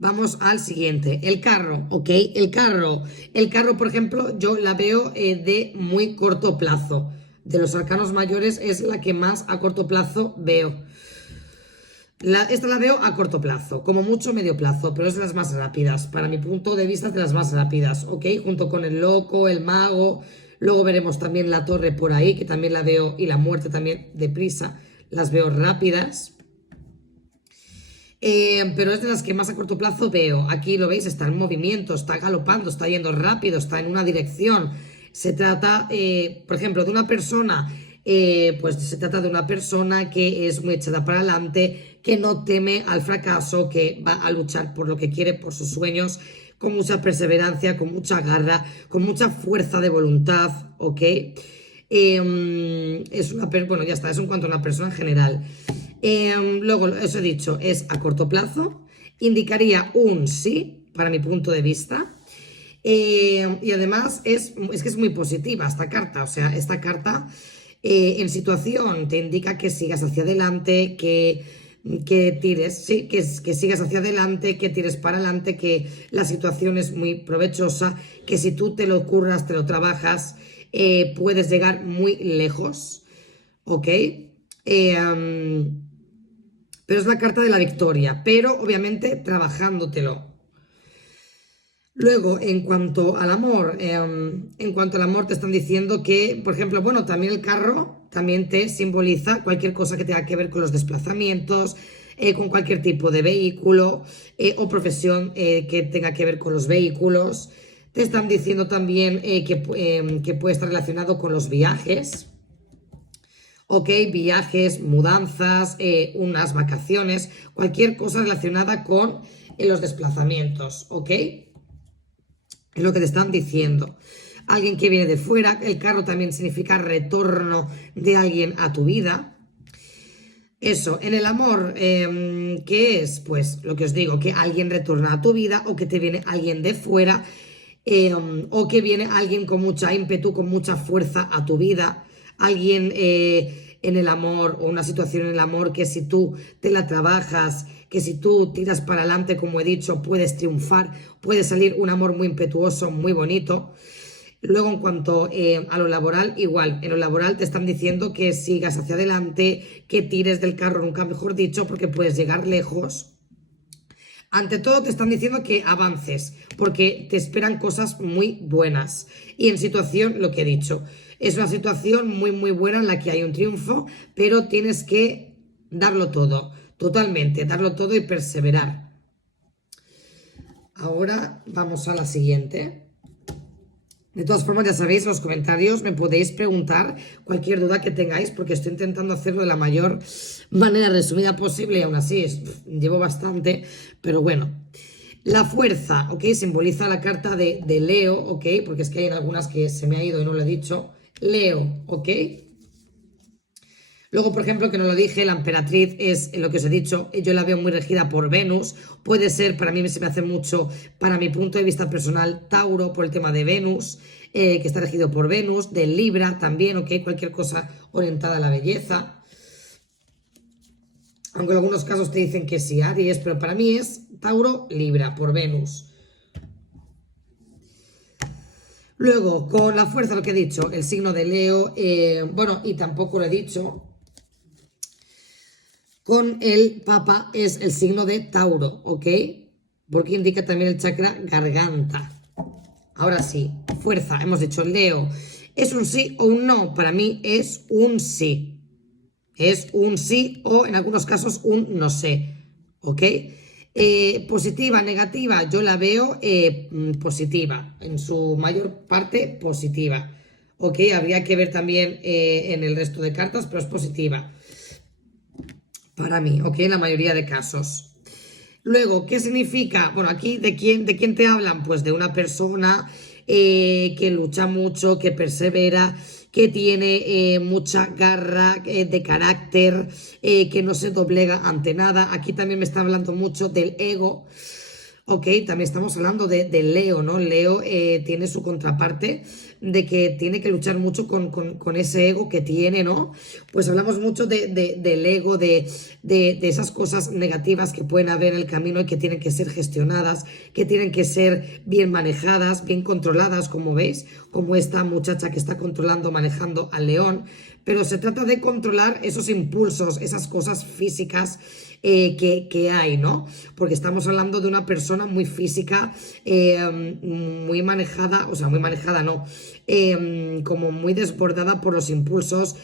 Vamos al siguiente, el carro, ¿ok? El carro, por ejemplo, yo la veo de muy corto plazo. De los arcanos mayores es la que más a corto plazo veo. Esta la veo a corto plazo, como mucho medio plazo, pero es de las más rápidas. Para mi punto de vista es de las más rápidas, ¿ok? Junto con el loco, el mago, luego veremos también la torre por ahí, que también la veo, y la muerte también deprisa, las veo rápidas. Pero es de las que más a corto plazo veo. Aquí lo veis, está en movimiento, está galopando, está yendo rápido, está en una dirección. Se trata, por ejemplo, de una persona, pues se trata de una persona que es muy echada para adelante, que no teme al fracaso, que va a luchar por lo que quiere, por sus sueños, con mucha perseverancia, con mucha garra, con mucha fuerza de voluntad, ¿ok? Es una, bueno, ya está, eso en cuanto a una persona en general. Luego, eso he dicho, es a corto plazo, indicaría un sí, para mi punto de vista. Y además es que es muy positiva esta carta, o sea, esta carta en situación te indica que sigas hacia adelante, que tires, sí, que sigas hacia adelante, que tires para adelante, que la situación es muy provechosa, que si tú te lo curras, te lo trabajas, puedes llegar muy lejos, ¿ok? Pero es la carta de la victoria, pero obviamente trabajándotelo. Luego, en cuanto al amor te están diciendo que, por ejemplo, bueno, también el carro también te simboliza cualquier cosa que tenga que ver con los desplazamientos, con cualquier tipo de vehículo o profesión que tenga que ver con los vehículos. Te están diciendo también que puede estar relacionado con los viajes. Ok, viajes, mudanzas, unas vacaciones, cualquier cosa relacionada con los desplazamientos, ¿ok? Es lo que te están diciendo. Alguien que viene de fuera, el carro también significa retorno de alguien a tu vida. Eso, en el amor, ¿qué es? Pues lo que os digo, que alguien retorna a tu vida o que te viene alguien de fuera o que viene alguien con mucha ímpetu, con mucha fuerza a tu vida. Alguien en el amor o una situación en el amor que si tú te la trabajas, que si tú tiras para adelante, como he dicho, puedes triunfar, puede salir un amor muy impetuoso, muy bonito. Luego, en cuanto a lo laboral, igual, en lo laboral te están diciendo que sigas hacia adelante, que tires del carro, nunca mejor dicho, porque puedes llegar lejos. Ante todo te están diciendo que avances, porque te esperan cosas muy buenas. Y en situación, lo que he dicho, es una situación muy, muy buena en la que hay un triunfo, pero tienes que darlo todo, totalmente, darlo todo y perseverar. Ahora vamos a la siguiente. De todas formas, ya sabéis, en los comentarios me podéis preguntar cualquier duda que tengáis, porque estoy intentando hacerlo de la mayor manera resumida posible y aún así llevo bastante, pero bueno. La fuerza, ¿ok? Simboliza la carta de Leo, ¿ok? Porque es que hay en algunas que se me ha ido y no lo he dicho. Leo, ¿ok? Luego, por ejemplo, que no lo dije, la emperatriz es lo que os he dicho, yo la veo muy regida por Venus, puede ser, para mí se me hace mucho, para mi punto de vista personal, Tauro por el tema de Venus, que está regido por Venus, de Libra también, ok, cualquier cosa orientada a la belleza. Aunque en algunos casos te dicen que sí, Aries, pero para mí es Tauro, Libra, por Venus. Luego, con la fuerza, lo que he dicho, el signo de Leo, bueno, y tampoco lo he dicho, con el Papa es el signo de Tauro, ¿ok? Porque indica también el chakra garganta. Ahora sí, fuerza, hemos dicho Leo. ¿Es un sí o un no? Para mí es un sí. Es un sí o en algunos casos un no sé, ¿ok? Positiva, negativa, yo la veo positiva, en su mayor parte positiva, ¿ok? Habría que ver también en el resto de cartas, pero es positiva. Para mí, ¿ok? En la mayoría de casos. Luego, ¿qué significa? Bueno, aquí, ¿de quién te hablan? Pues de una persona que lucha mucho, que persevera, que tiene mucha garra de carácter, que no se doblega ante nada. Aquí también me está hablando mucho del ego. Ok, también estamos hablando de Leo, ¿no? Leo tiene su contraparte de que tiene que luchar mucho con ese ego que tiene, ¿no? Pues hablamos mucho del ego, de esas cosas negativas que pueden haber en el camino y que tienen que ser gestionadas, que tienen que ser bien manejadas, bien controladas, como veis, como esta muchacha que está controlando, manejando al león. Pero se trata de controlar esos impulsos, esas cosas físicas que hay, ¿no? Porque estamos hablando de una persona muy física, muy manejada, o sea, muy manejada no, como muy desbordada por los impulsos,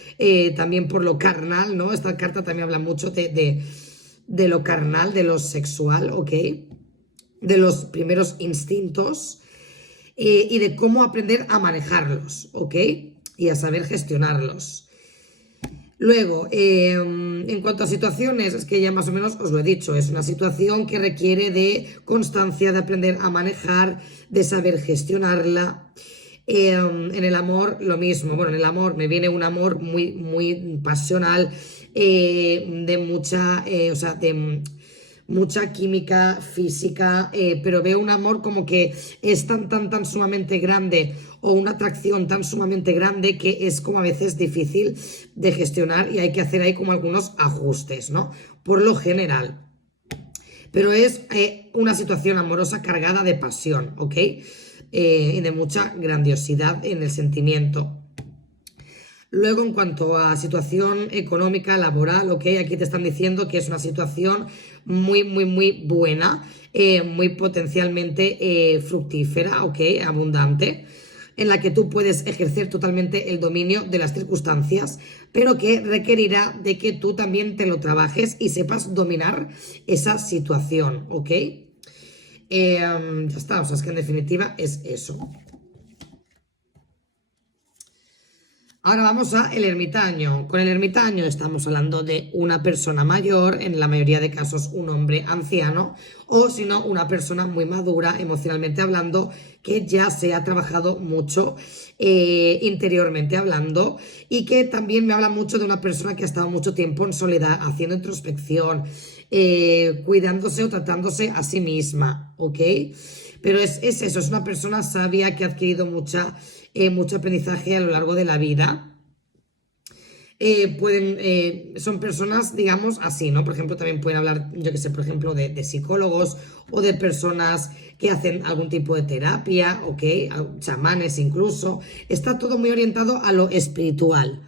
también por lo carnal, ¿no? Esta carta también habla mucho de lo carnal, de lo sexual, ¿ok? De los primeros instintos y de cómo aprender a manejarlos, ¿ok? Y a saber gestionarlos. Luego, en cuanto a situaciones, es que ya más o menos os lo he dicho, es una situación que requiere de constancia, de aprender a manejar, de saber gestionarla. En el amor, lo mismo. Bueno, en el amor me viene un amor muy, muy pasional, de mucha, o sea, de mucha química, física, pero veo un amor como que es tan sumamente grande o una atracción tan sumamente grande que es como a veces difícil de gestionar y hay que hacer ahí como algunos ajustes, ¿no? Por lo general. Pero es una situación amorosa cargada de pasión, ¿ok? Y de mucha grandiosidad en el sentimiento. Luego, en cuanto a situación económica, laboral, ok, aquí te están diciendo que es una situación muy buena, muy potencialmente fructífera, ok, abundante, en la que tú puedes ejercer totalmente el dominio de las circunstancias, pero que requerirá de que tú también te lo trabajes y sepas dominar esa situación, ok. Ya está, o sea, es que en definitiva es eso. Ahora vamos a el ermitaño. Con el ermitaño estamos hablando de una persona mayor, en la mayoría de casos un hombre anciano, o si no, una persona muy madura emocionalmente hablando, que ya se ha trabajado mucho interiormente hablando y que también me habla mucho de una persona que ha estado mucho tiempo en soledad, haciendo introspección, cuidándose o tratándose a sí misma, ¿ok? Pero es eso, es una persona sabia que ha adquirido mucho aprendizaje a lo largo de la vida. Son personas, digamos, así, ¿no? Por ejemplo, también pueden hablar, yo que sé, por ejemplo, de psicólogos o de personas que hacen algún tipo de terapia, ¿ok? Chamanes incluso. Está todo muy orientado a lo espiritual.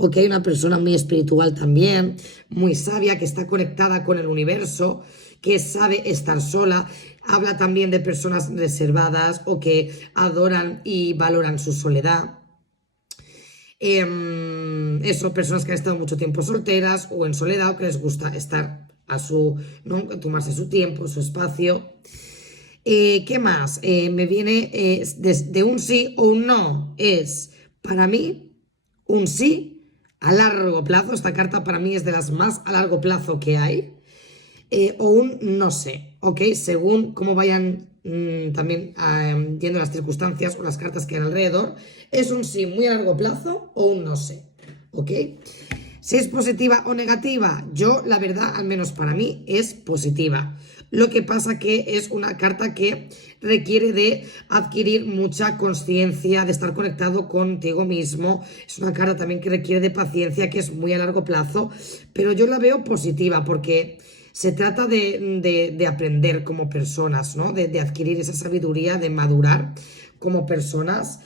¿Ok? Una persona muy espiritual también, muy sabia, que está conectada con el universo, que sabe estar sola. Habla también de personas reservadas o que adoran y valoran su soledad. Eso, personas que han estado mucho tiempo solteras o en soledad o que les gusta estar ¿no? Tomarse su tiempo, su espacio. ¿Qué más? Me viene de un sí o un no. Es, para mí, un sí a largo plazo. Esta carta para mí es de las más a largo plazo que hay. O un no sé, ¿ok? Según cómo vayan también yendo las circunstancias o las cartas que hay alrededor, es un sí muy a largo plazo o un no sé, ¿ok? Si es positiva o negativa, yo la verdad, al menos para mí, es positiva. Lo que pasa que es una carta que requiere de adquirir mucha conciencia, de estar conectado contigo mismo. Es una carta también que requiere de paciencia, que es muy a largo plazo, pero yo la veo positiva porque se trata de aprender como personas, ¿no? De adquirir esa sabiduría, de madurar como personas.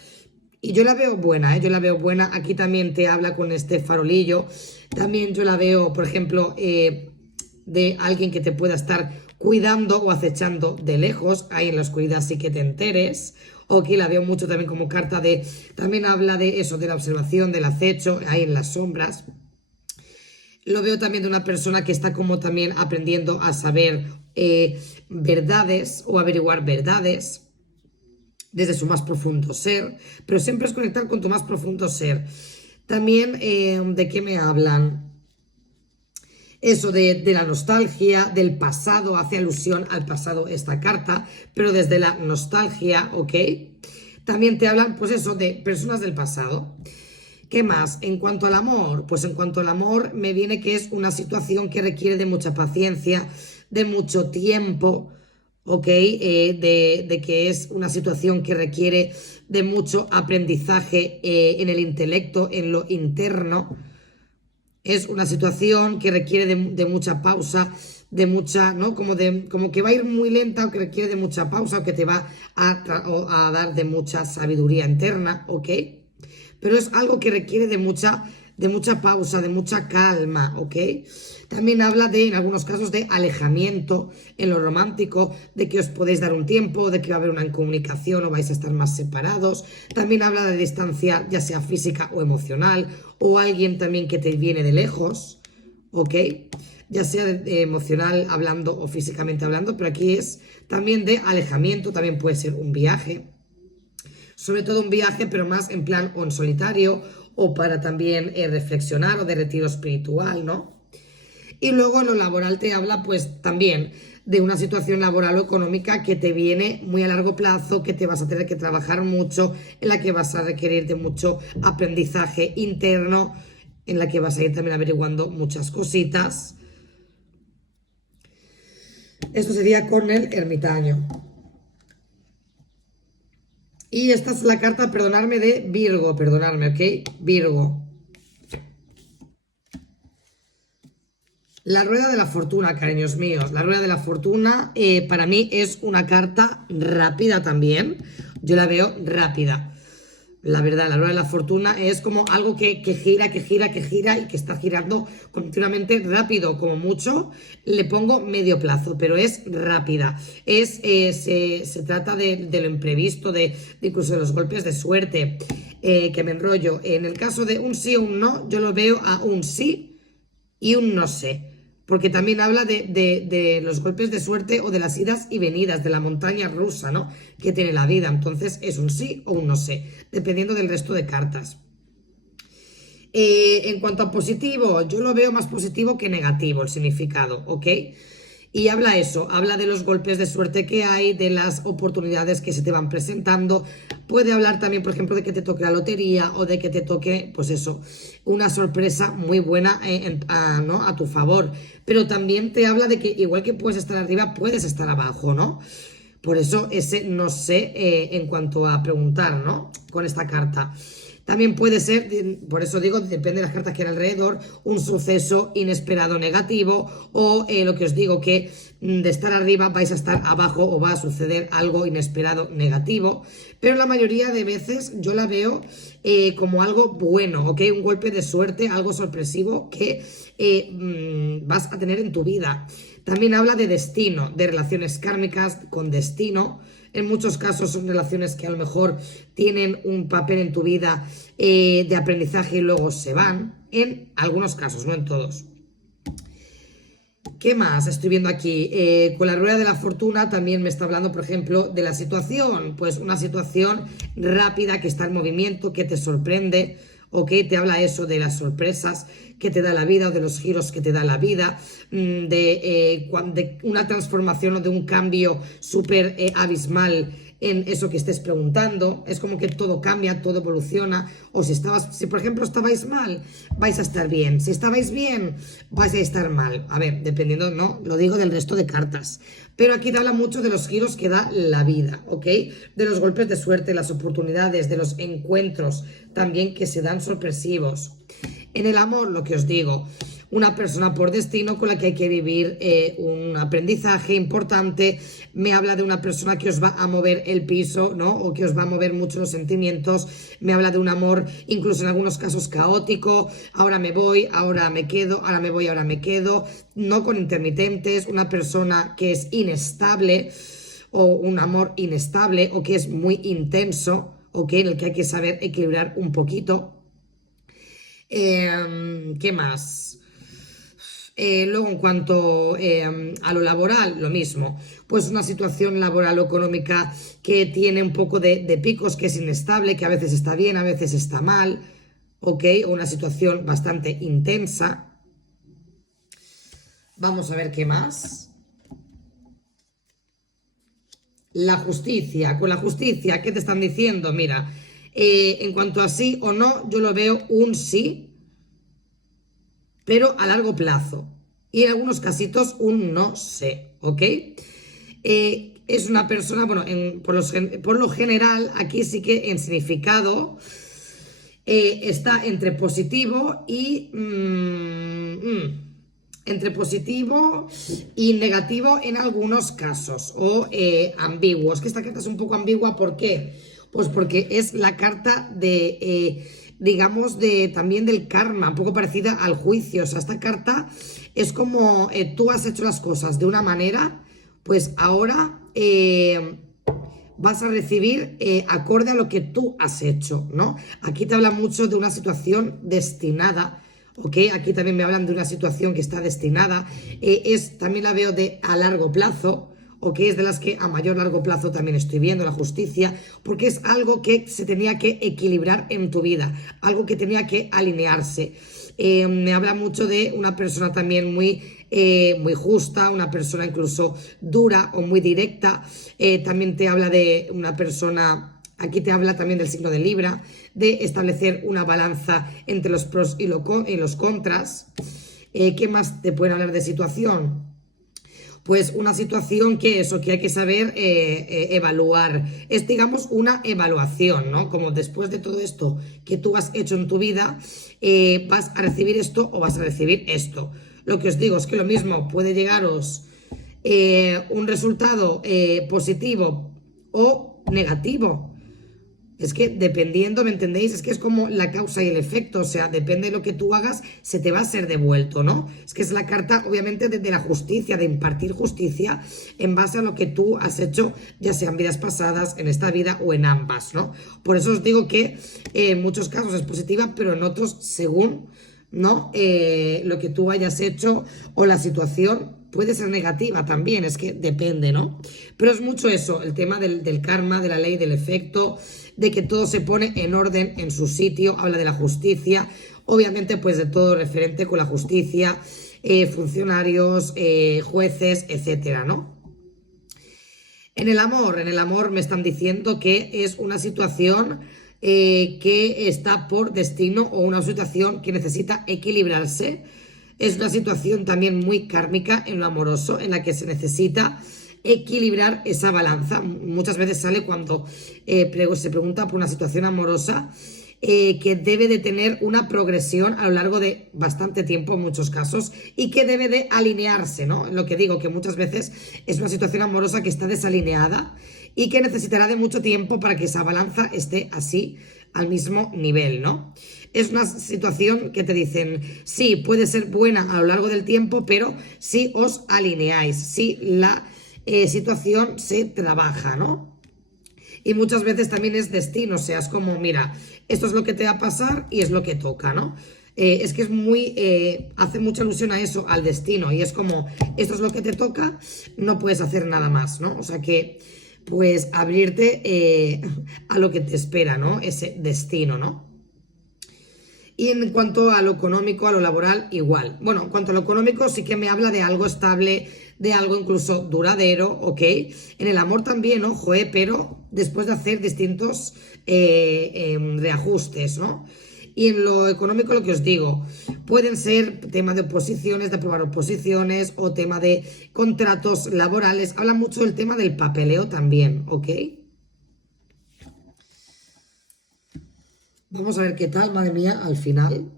Y yo la veo buena, ¿eh? Yo la veo buena. Aquí también te habla con este farolillo. También yo la veo, por ejemplo, de alguien que te pueda estar cuidando o acechando de lejos. Ahí en la oscuridad sí que te enteres. O aquí la veo mucho también como carta de... También habla de eso, de la observación, del acecho, ahí en las sombras. Lo veo también de una persona que está como también aprendiendo a saber verdades o averiguar verdades desde su más profundo ser, pero siempre es conectar con tu más profundo ser. También, ¿de qué me hablan? Eso de la nostalgia, del pasado, hace alusión al pasado esta carta, pero desde la nostalgia, ¿ok? También te hablan, pues eso, de personas del pasado. ¿Qué más? En cuanto al amor, pues en cuanto al amor me viene que es una situación que requiere de mucha paciencia, de mucho tiempo, ¿ok? De que es una situación que requiere de mucho aprendizaje en el intelecto, en lo interno. Es una situación que requiere de mucha pausa, de mucha, ¿no? Como que va a ir muy lenta o que requiere de mucha pausa o que te va a dar de mucha sabiduría interna, ¿ok? Pero es algo que requiere de mucha pausa, de mucha calma, ¿ok? También habla en algunos casos, de alejamiento en lo romántico, de que os podéis dar un tiempo, de que va a haber una incomunicación o vais a estar más separados. También habla de distancia, ya sea física o emocional, o alguien también que te viene de lejos, ¿ok? Ya sea emocional hablando o físicamente hablando, pero aquí es también de alejamiento, también puede ser un viaje. Sobre todo un viaje, pero más en plan o en solitario o para también reflexionar o de retiro espiritual, ¿no? Y luego en lo laboral te habla pues también de una situación laboral o económica que te viene muy a largo plazo, que te vas a tener que trabajar mucho, en la que vas a requerir de mucho aprendizaje interno, en la que vas a ir también averiguando muchas cositas. Esto sería con el ermitaño. Y esta es la carta, perdonarme, de Virgo, perdonarme, ¿ok? Virgo. La rueda de la fortuna, cariños míos. La rueda de la fortuna para mí es una carta rápida también. Yo la veo rápida. La verdad, la rueda de la fortuna es como algo que gira, que gira, que gira y que está girando continuamente rápido. Como mucho le pongo medio plazo, pero es rápida. Se trata de lo imprevisto, de incluso de los golpes de suerte, que me enrollo. En el caso de un sí o un no, yo lo veo a un sí y un no sé. Porque también habla de los golpes de suerte o de las idas y venidas, de la montaña rusa, ¿no? Que tiene la vida. Entonces es un sí o un no sé, dependiendo del resto de cartas. En cuanto a positivo, yo lo veo más positivo que negativo el significado, ¿ok? Y habla eso, habla de los golpes de suerte que hay, de las oportunidades que se te van presentando. Puede hablar también, por ejemplo, de que te toque la lotería o de que te toque, pues eso, una sorpresa muy buena ¿no? A tu favor. Pero también te habla de que igual que puedes estar arriba, puedes estar abajo, ¿no? Por eso ese no sé en cuanto a preguntar, ¿no? Con esta carta. También puede ser, por eso digo, depende de las cartas que hay alrededor, un suceso inesperado negativo o lo que os digo, que de estar arriba vais a estar abajo o va a suceder algo inesperado negativo. Pero la mayoría de veces yo la veo como algo bueno, ¿ok? Un golpe de suerte, algo sorpresivo que vas a tener en tu vida. También habla de destino, de relaciones kármicas con destino. En muchos casos son relaciones que a lo mejor tienen un papel en tu vida de aprendizaje y luego se van. En algunos casos, no en todos. ¿Qué más estoy viendo aquí? Con la rueda de la fortuna también me está hablando, por ejemplo, de la situación. Pues una situación rápida que está en movimiento, que te sorprende, o que te habla eso de las sorpresas que te da la vida o de los giros que te da la vida, de una transformación o de un cambio súper abismal en eso que estés preguntando. Es como que todo cambia, todo evoluciona. O si por ejemplo estabais mal, vais a estar bien. Si estabais bien, vais a estar mal. A ver, dependiendo, no, lo digo del resto de cartas. Pero aquí te habla mucho de los giros que da la vida, ¿ok? De los golpes de suerte, las oportunidades, de los encuentros también que se dan sorpresivos. En el amor, lo que os digo, una persona por destino con la que hay que vivir un aprendizaje importante. Me habla de una persona que os va a mover el piso, ¿no? O que os va a mover mucho los sentimientos. Me habla de un amor, incluso en algunos casos caótico. Ahora me voy, ahora me quedo, ahora me voy, ahora me quedo. No con intermitentes. Una persona que es inestable o un amor inestable o que es muy intenso, ¿ok? En el que hay que saber equilibrar un poquito. ¿Qué más? Luego, en cuanto a lo laboral, lo mismo. Pues una situación laboral o económica que tiene un poco de picos, que es inestable, que a veces está bien, a veces está mal, ¿ok? O una situación bastante intensa. Vamos a ver qué más. La justicia. Con la justicia, ¿qué te están diciendo? Mira, en cuanto a sí o no, yo lo veo un sí, pero a largo plazo. Y en algunos casitos un no sé, ¿ok? Es una persona, bueno, por lo general, aquí sí que en significado está entre positivo y... entre positivo y negativo en algunos casos, o ambiguo. Es que esta carta es un poco ambigua, ¿por qué? Pues porque es la carta de, digamos, también del karma, un poco parecida al juicio. O sea, esta carta es como tú has hecho las cosas de una manera, pues ahora vas a recibir acorde a lo que tú has hecho, ¿no? Aquí te habla mucho de una situación destinada. ¿Ok? Aquí también me hablan de una situación que está destinada. También la veo de a largo plazo. ¿Ok? Es de las que a mayor largo plazo también estoy viendo la justicia, porque es algo que se tenía que equilibrar en tu vida, algo que tenía que alinearse. Me habla mucho de una persona también muy justa, una persona incluso dura o muy directa. También te habla de una persona... Aquí te habla también del signo de Libra, de establecer una balanza entre los pros y los contras. ¿Qué más te pueden hablar de situación? pues una situación que eso, que hay que saber evaluar. Es, digamos, una evaluación, ¿no? Como después de todo esto que tú has hecho en tu vida, vas a recibir esto o vas a recibir esto. Lo que os digo es que lo mismo puede llegaros un resultado positivo o negativo. Es que dependiendo, ¿me entendéis? Es que es como la causa y el efecto, o sea, depende de lo que tú hagas, se te va a ser devuelto, ¿no? Es que es la carta, obviamente, de la justicia, de impartir justicia en base a lo que tú has hecho, ya sea en vidas pasadas, en esta vida o en ambas, ¿no? Por eso os digo que en muchos casos es positiva, pero en otros, según, ¿no? Lo que tú hayas hecho o la situación puede ser negativa también, es que depende, ¿no? Pero es mucho eso, el tema del karma, de la ley, del efecto, de que todo se pone en orden, en su sitio, habla de la justicia, obviamente pues de todo referente con la justicia, funcionarios, jueces, etcétera, ¿no? En el amor me están diciendo que es una situación que está por destino o una situación que necesita equilibrarse. Es una situación también muy kármica en lo amoroso, en la que se necesita equilibrar esa balanza. Muchas veces sale cuando se pregunta por una situación amorosa que debe de tener una progresión a lo largo de bastante tiempo en muchos casos y que debe de alinearse, ¿no? Lo que digo, que muchas veces es una situación amorosa que está desalineada y que necesitará de mucho tiempo para que esa balanza esté así al mismo nivel, ¿no? Es una situación que te dicen, sí, puede ser buena a lo largo del tiempo, pero si os alineáis, si la situación se trabaja, ¿no? Y muchas veces también es destino, o sea, es como, mira, esto es lo que te va a pasar y es lo que toca, ¿no? Es que es muy, hace mucha alusión a eso, al destino, y es como, esto es lo que te toca, no puedes hacer nada más, ¿no? O sea que, pues, abrirte a lo que te espera, ¿no? Ese destino, ¿no? Y en cuanto a lo económico, a lo laboral, igual. Bueno, en cuanto a lo económico, sí que me habla de algo estable, de algo incluso duradero, ¿ok? En el amor también, ojo, pero después de hacer distintos reajustes, ¿no? Y en lo económico, lo que os digo, pueden ser tema de oposiciones, de aprobar oposiciones o tema de contratos laborales. Habla mucho del tema del papeleo también, ¿ok? Vamos a ver qué tal, madre mía, al final.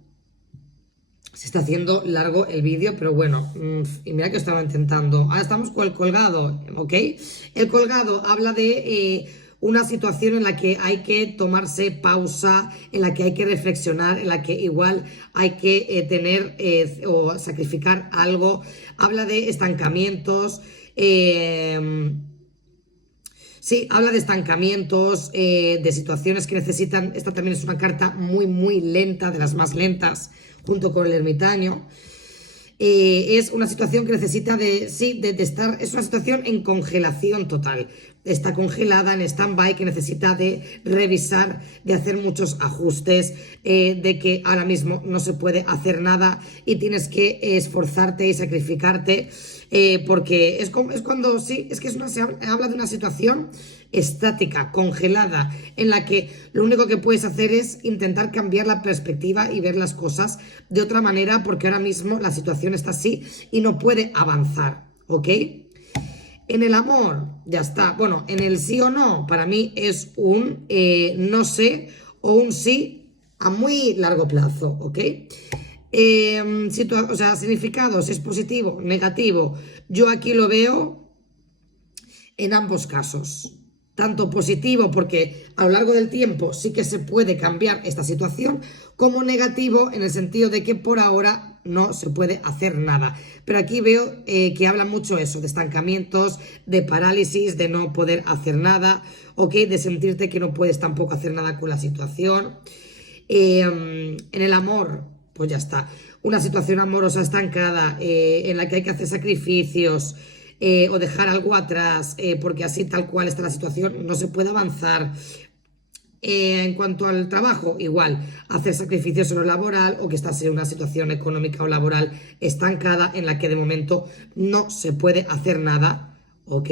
Se está haciendo largo el vídeo, pero bueno, y mira que estaba intentando. Ahora estamos con el colgado, ¿ok? El colgado habla de una situación en la que hay que tomarse pausa, en la que hay que reflexionar, en la que igual hay que tener o sacrificar algo. Habla de estancamientos. Sí, habla de estancamientos, de situaciones que necesitan. Esta también es una carta muy, muy lenta, de las más lentas, junto con el ermitaño. Es una situación que necesita de estar, es una situación en congelación total. Está congelada en stand-by, que necesita de revisar, de hacer muchos ajustes, de que ahora mismo no se puede hacer nada y tienes que esforzarte y sacrificarte, porque es cuando, sí, es que se habla de una situación estática, congelada, en la que lo único que puedes hacer es intentar cambiar la perspectiva y ver las cosas de otra manera, porque ahora mismo la situación está así y no puede avanzar, ¿ok? En el amor, ya está. Bueno, en el sí o no, para mí es un no sé o un sí a muy largo plazo, ¿ok? O sea, significados, es positivo, negativo. Yo aquí lo veo en ambos casos. Tanto positivo, porque a lo largo del tiempo sí que se puede cambiar esta situación, como negativo en el sentido de que por ahora no se puede hacer nada. Pero aquí veo que habla mucho eso, de estancamientos, de parálisis, de no poder hacer nada, ¿ok? De sentirte que no puedes tampoco hacer nada con la situación. En el amor, pues ya está. Una situación amorosa estancada, en la que hay que hacer sacrificios, o dejar algo atrás, porque así tal cual está la situación, no se puede avanzar. En cuanto al trabajo, igual, hacer sacrificios en lo laboral o que estás en una situación económica o laboral estancada en la que de momento no se puede hacer nada, ¿ok?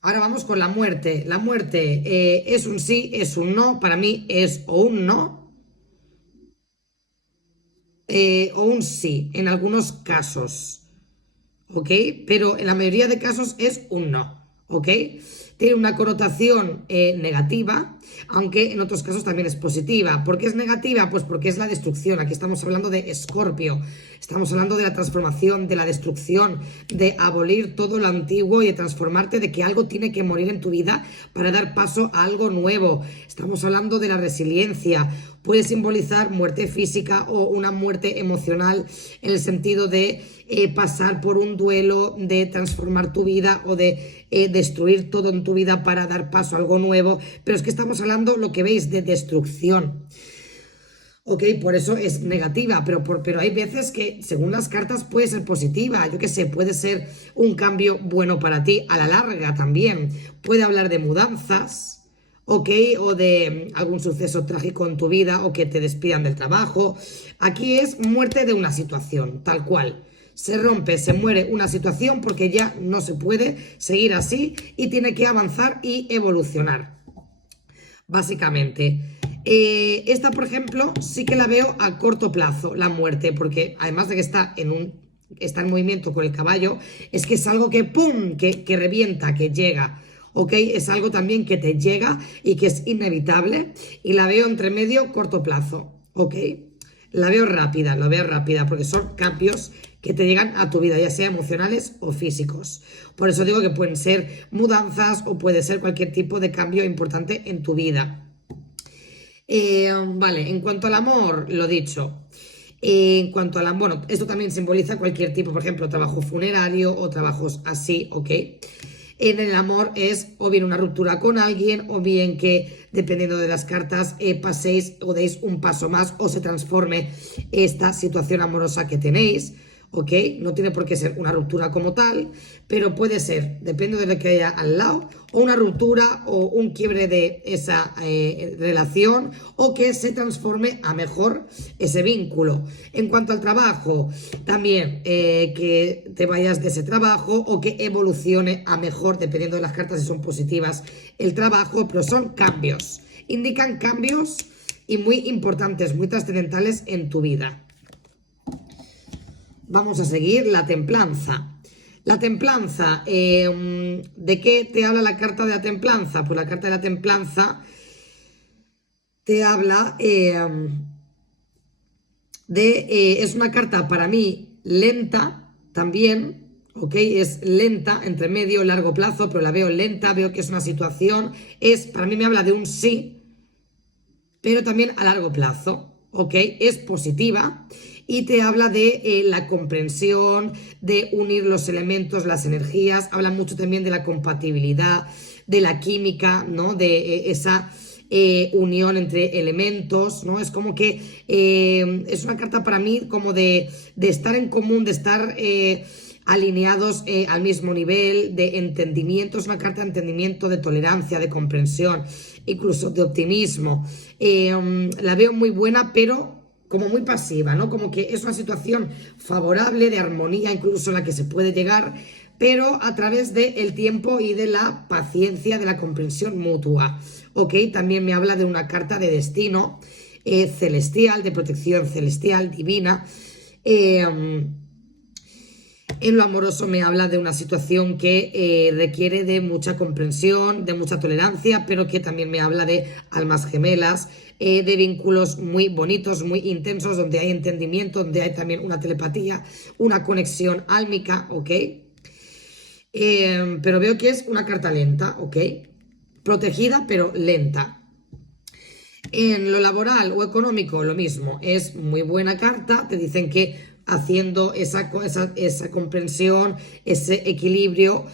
Ahora vamos con la muerte. La muerte es un sí, es un no, para mí es o un no. o un sí en algunos casos, ¿ok? Pero en la mayoría de casos es un no, ¿ok? Tiene una connotación negativa, aunque en otros casos también es positiva. ¿Por qué es negativa? Pues porque es la destrucción. Aquí estamos hablando de Escorpio, estamos hablando de la transformación, de la destrucción, de abolir todo lo antiguo y de transformarte, de que algo tiene que morir en tu vida para dar paso a algo nuevo. Estamos hablando de la resiliencia. Puede simbolizar muerte física o una muerte emocional en el sentido de pasar por un duelo, de transformar tu vida o de destruir todo en tu vida para dar paso a algo nuevo. Pero es que estamos hablando, lo que veis, de destrucción. Ok, por eso es negativa, pero hay veces que según las cartas puede ser positiva, yo qué sé, puede ser un cambio bueno para ti a la larga también. Puede hablar de mudanzas, ok, o de algún suceso trágico en tu vida o que te despidan del trabajo. Aquí es muerte de una situación, tal cual. Se rompe, se muere una situación porque ya no se puede seguir así y tiene que avanzar y evolucionar, básicamente. Esta, por ejemplo, sí que la veo a corto plazo, la muerte, porque además de que está en movimiento con el caballo, es que es algo que ¡pum!, que revienta, que llega, ¿ok? Es algo también que te llega y que es inevitable, y la veo entre medio, corto plazo, ¿ok? La veo rápida, porque son cambios que te llegan a tu vida, ya sea emocionales o físicos. Por eso digo que pueden ser mudanzas o puede ser cualquier tipo de cambio importante en tu vida. Vale, en cuanto al amor, lo dicho. En cuanto al amor, bueno, esto también simboliza cualquier tipo, por ejemplo, trabajo funerario o trabajos así, ¿ok? En el amor es o bien una ruptura con alguien o bien que, dependiendo de las cartas, paséis o deis un paso más o se transforme esta situación amorosa que tenéis, ¿ok? No tiene por qué ser una ruptura como tal, pero puede ser, depende de lo que haya al lado, o una ruptura o un quiebre de esa relación o que se transforme a mejor ese vínculo. En cuanto al trabajo, también que te vayas de ese trabajo o que evolucione a mejor, dependiendo de las cartas si son positivas el trabajo, pero son cambios, indican cambios y muy importantes, muy trascendentales en tu vida. Vamos a seguir la templanza. La templanza, ¿de qué te habla la carta de la templanza? Pues la carta de la templanza te habla es una carta para mí lenta también, ¿ok? Es lenta, entre medio, largo plazo, pero la veo lenta, veo que es una situación, para mí me habla de un sí, pero también a largo plazo, ¿ok? Es positiva y te habla de la comprensión, de unir los elementos, las energías, habla mucho también de la compatibilidad, de la química, ¿no? De esa unión entre elementos, ¿no? Es como que es una carta para mí como de estar en común, de estar alineados al mismo nivel, de entendimiento, es una carta de entendimiento, de tolerancia, de comprensión, incluso de optimismo. La veo muy buena, pero como muy pasiva, ¿no? Como que es una situación favorable, de armonía, incluso la que se puede llegar, pero a través del tiempo y de la paciencia, de la comprensión mutua, ¿ok? También me habla de una carta de destino celestial, de protección celestial, divina. En lo amoroso me habla de una situación que requiere de mucha comprensión, de mucha tolerancia, pero que también me habla de almas gemelas, de vínculos muy bonitos, muy intensos, donde hay entendimiento, donde hay también una telepatía, una conexión álmica, ¿ok? Pero veo que es una carta lenta, ¿ok? Protegida, pero lenta. En lo laboral o económico, lo mismo, es muy buena carta, te dicen que haciendo esa comprensión, ese equilibrio,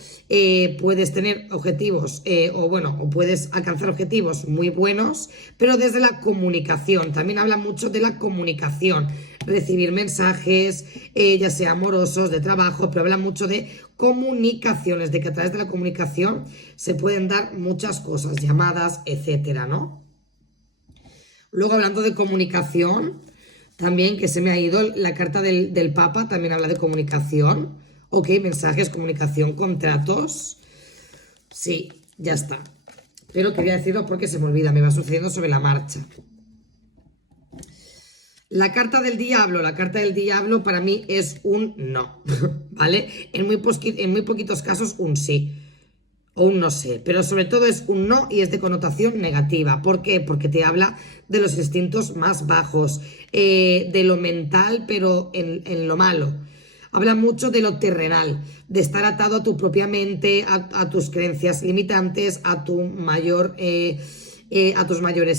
puedes tener objetivos o puedes alcanzar objetivos muy buenos, pero desde la comunicación, también habla mucho de la comunicación, recibir mensajes, ya sea amorosos, de trabajo, pero habla mucho de comunicaciones, de que a través de la comunicación se pueden dar muchas cosas, llamadas, etcétera, ¿no? Luego, hablando de comunicación, también que se me ha ido la carta del Papa, también habla de comunicación. Ok, mensajes, comunicación, contratos. Sí, ya está. Pero quería decirlo porque se me olvida, me va sucediendo sobre la marcha. La carta del diablo para mí es un no, ¿vale? En muy poquitos casos un sí o un no sé, pero sobre todo es un no y es de connotación negativa. ¿Por qué? Porque te habla de los instintos más bajos, de lo mental, pero en lo malo. Habla mucho de lo terrenal, de estar atado a tu propia mente, a tus creencias limitantes, a tus mayores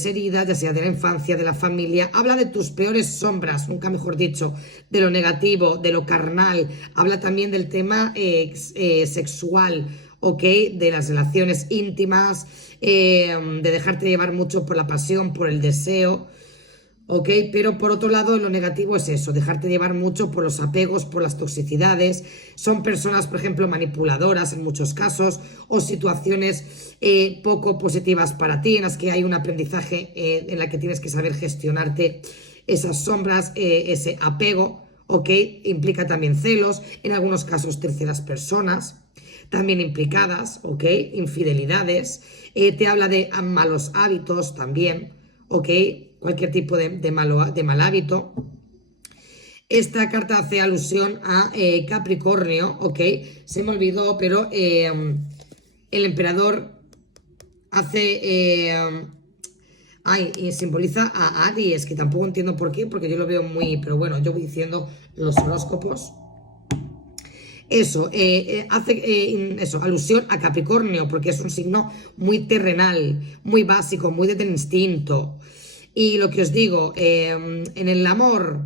heridas, ya sea de la infancia, de la familia. Habla de tus peores sombras, nunca mejor dicho, de lo negativo, de lo carnal. Habla también del tema sexual, ¿ok? De las relaciones íntimas, de dejarte llevar mucho por la pasión, por el deseo. ¿Ok? Pero por otro lado, lo negativo es eso, dejarte llevar mucho por los apegos, por las toxicidades. Son personas, por ejemplo, manipuladoras en muchos casos o situaciones poco positivas para ti, en las que hay un aprendizaje en la que tienes que saber gestionarte esas sombras, ese apego, ¿ok? Implica también celos, en algunos casos terceras personas también implicadas, ¿ok? Infidelidades, te habla de malos hábitos también, ¿ok? Cualquier tipo de mal hábito. Esta carta hace alusión a Capricornio, ¿ok? Se me olvidó, pero el emperador hace... y simboliza a Aries, que tampoco entiendo por qué, porque yo lo veo muy... Pero bueno, yo voy diciendo los horóscopos. Eso, hace eso, alusión a Capricornio, porque es un signo muy terrenal, muy básico, muy del instinto. Y lo que os digo, en el amor,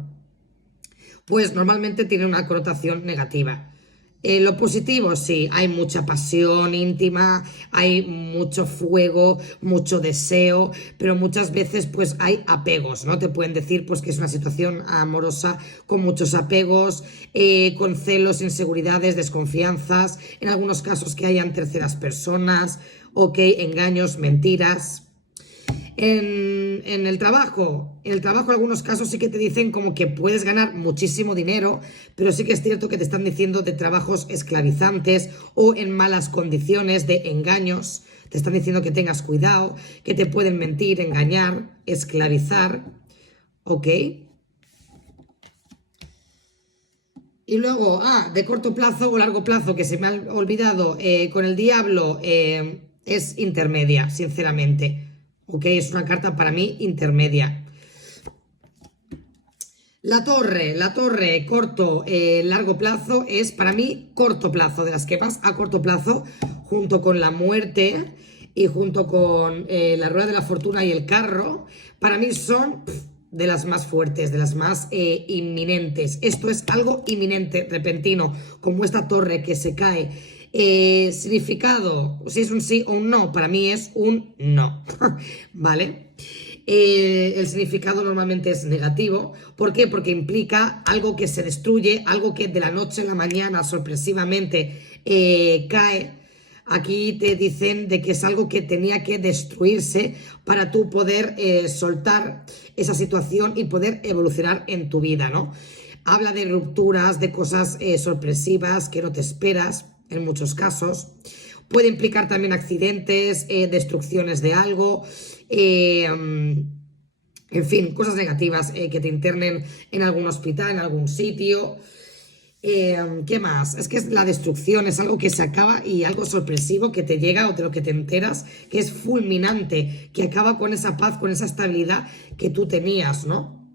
pues normalmente tiene una connotación negativa. Lo positivo, sí, hay mucha pasión íntima, hay mucho fuego, mucho deseo, pero muchas veces pues hay apegos, ¿no? Te pueden decir pues que es una situación amorosa con muchos apegos, con celos, inseguridades, desconfianzas, en algunos casos que hayan terceras personas, ok, engaños, mentiras. En el trabajo, en algunos casos sí que te dicen como que puedes ganar muchísimo dinero, pero sí que es cierto que te están diciendo de trabajos esclavizantes o en malas condiciones, de engaños. Te están diciendo que tengas cuidado, que te pueden mentir, engañar, esclavizar, ¿ok? Y luego, de corto plazo o largo plazo, que se me ha olvidado, con el diablo es intermedia, sinceramente. Ok, es una carta para mí intermedia. La torre, corto, largo plazo, es para mí corto plazo, de las que vas a corto plazo, junto con la muerte y junto con la rueda de la fortuna y el carro, para mí son de las más fuertes, de las más inminentes. Esto es algo inminente, repentino, como esta torre que se cae. Significado, si es un sí o un no, para mí es un no, ¿vale? El significado normalmente es negativo. ¿Por qué? Porque implica algo que se destruye, algo que de la noche a la mañana sorpresivamente cae. Aquí te dicen de que es algo que tenía que destruirse para tú poder soltar esa situación y poder evolucionar en tu vida, ¿no? Habla de rupturas, de cosas sorpresivas que no te esperas en muchos casos. Puede implicar también accidentes, destrucciones de algo, en fin, cosas negativas, que te internen en algún hospital, en algún sitio. ¿Qué más? Es que es la destrucción, es algo que se acaba y algo sorpresivo que te llega o de lo que te enteras, que es fulminante, que acaba con esa paz, con esa estabilidad que tú tenías, ¿no?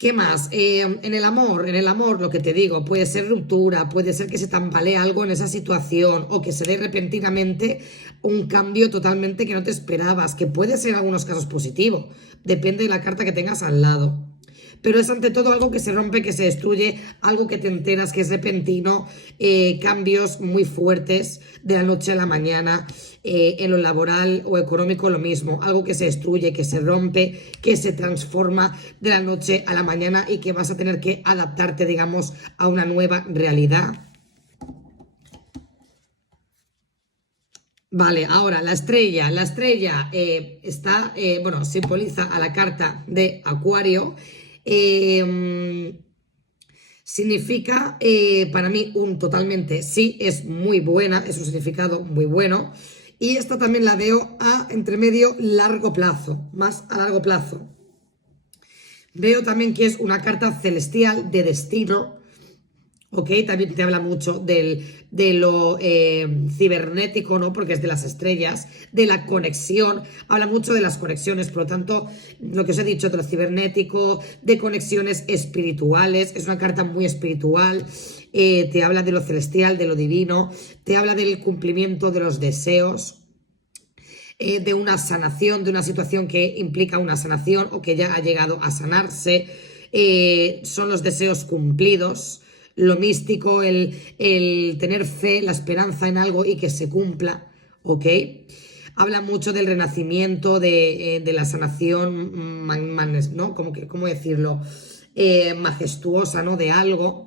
¿Qué más? En el amor, lo que te digo, puede ser ruptura, puede ser que se tambalee algo en esa situación o que se dé repentinamente un cambio totalmente que no te esperabas, que puede ser en algunos casos positivo, depende de la carta que tengas al lado. Pero es ante todo algo que se rompe, que se destruye, algo que te enteras, que es repentino, cambios muy fuertes de la noche a la mañana, en lo laboral o económico lo mismo, algo que se destruye, que se rompe, que se transforma de la noche a la mañana y que vas a tener que adaptarte, digamos, a una nueva realidad. Vale, ahora la estrella está, bueno, simboliza a la carta de Acuario. Significa para mí un totalmente sí, es muy buena, es un significado muy bueno. Y esta también la veo a entre medio largo plazo, más a largo plazo. Veo también que es una carta celestial de destino, ¿ok? También te habla mucho de lo cibernético, ¿no? Porque es de las estrellas, de la conexión, habla mucho de las conexiones, por lo tanto, lo que os he dicho de lo cibernético, de conexiones espirituales, es una carta muy espiritual, te habla de lo celestial, de lo divino, te habla del cumplimiento de los deseos, de una sanación, de una situación que implica una sanación o que ya ha llegado a sanarse, son los deseos cumplidos, lo místico, el tener fe, la esperanza en algo y que se cumpla, ¿ok? Habla mucho del renacimiento, de la sanación, ¿no? ¿Cómo decirlo? Majestuosa, ¿no? De algo.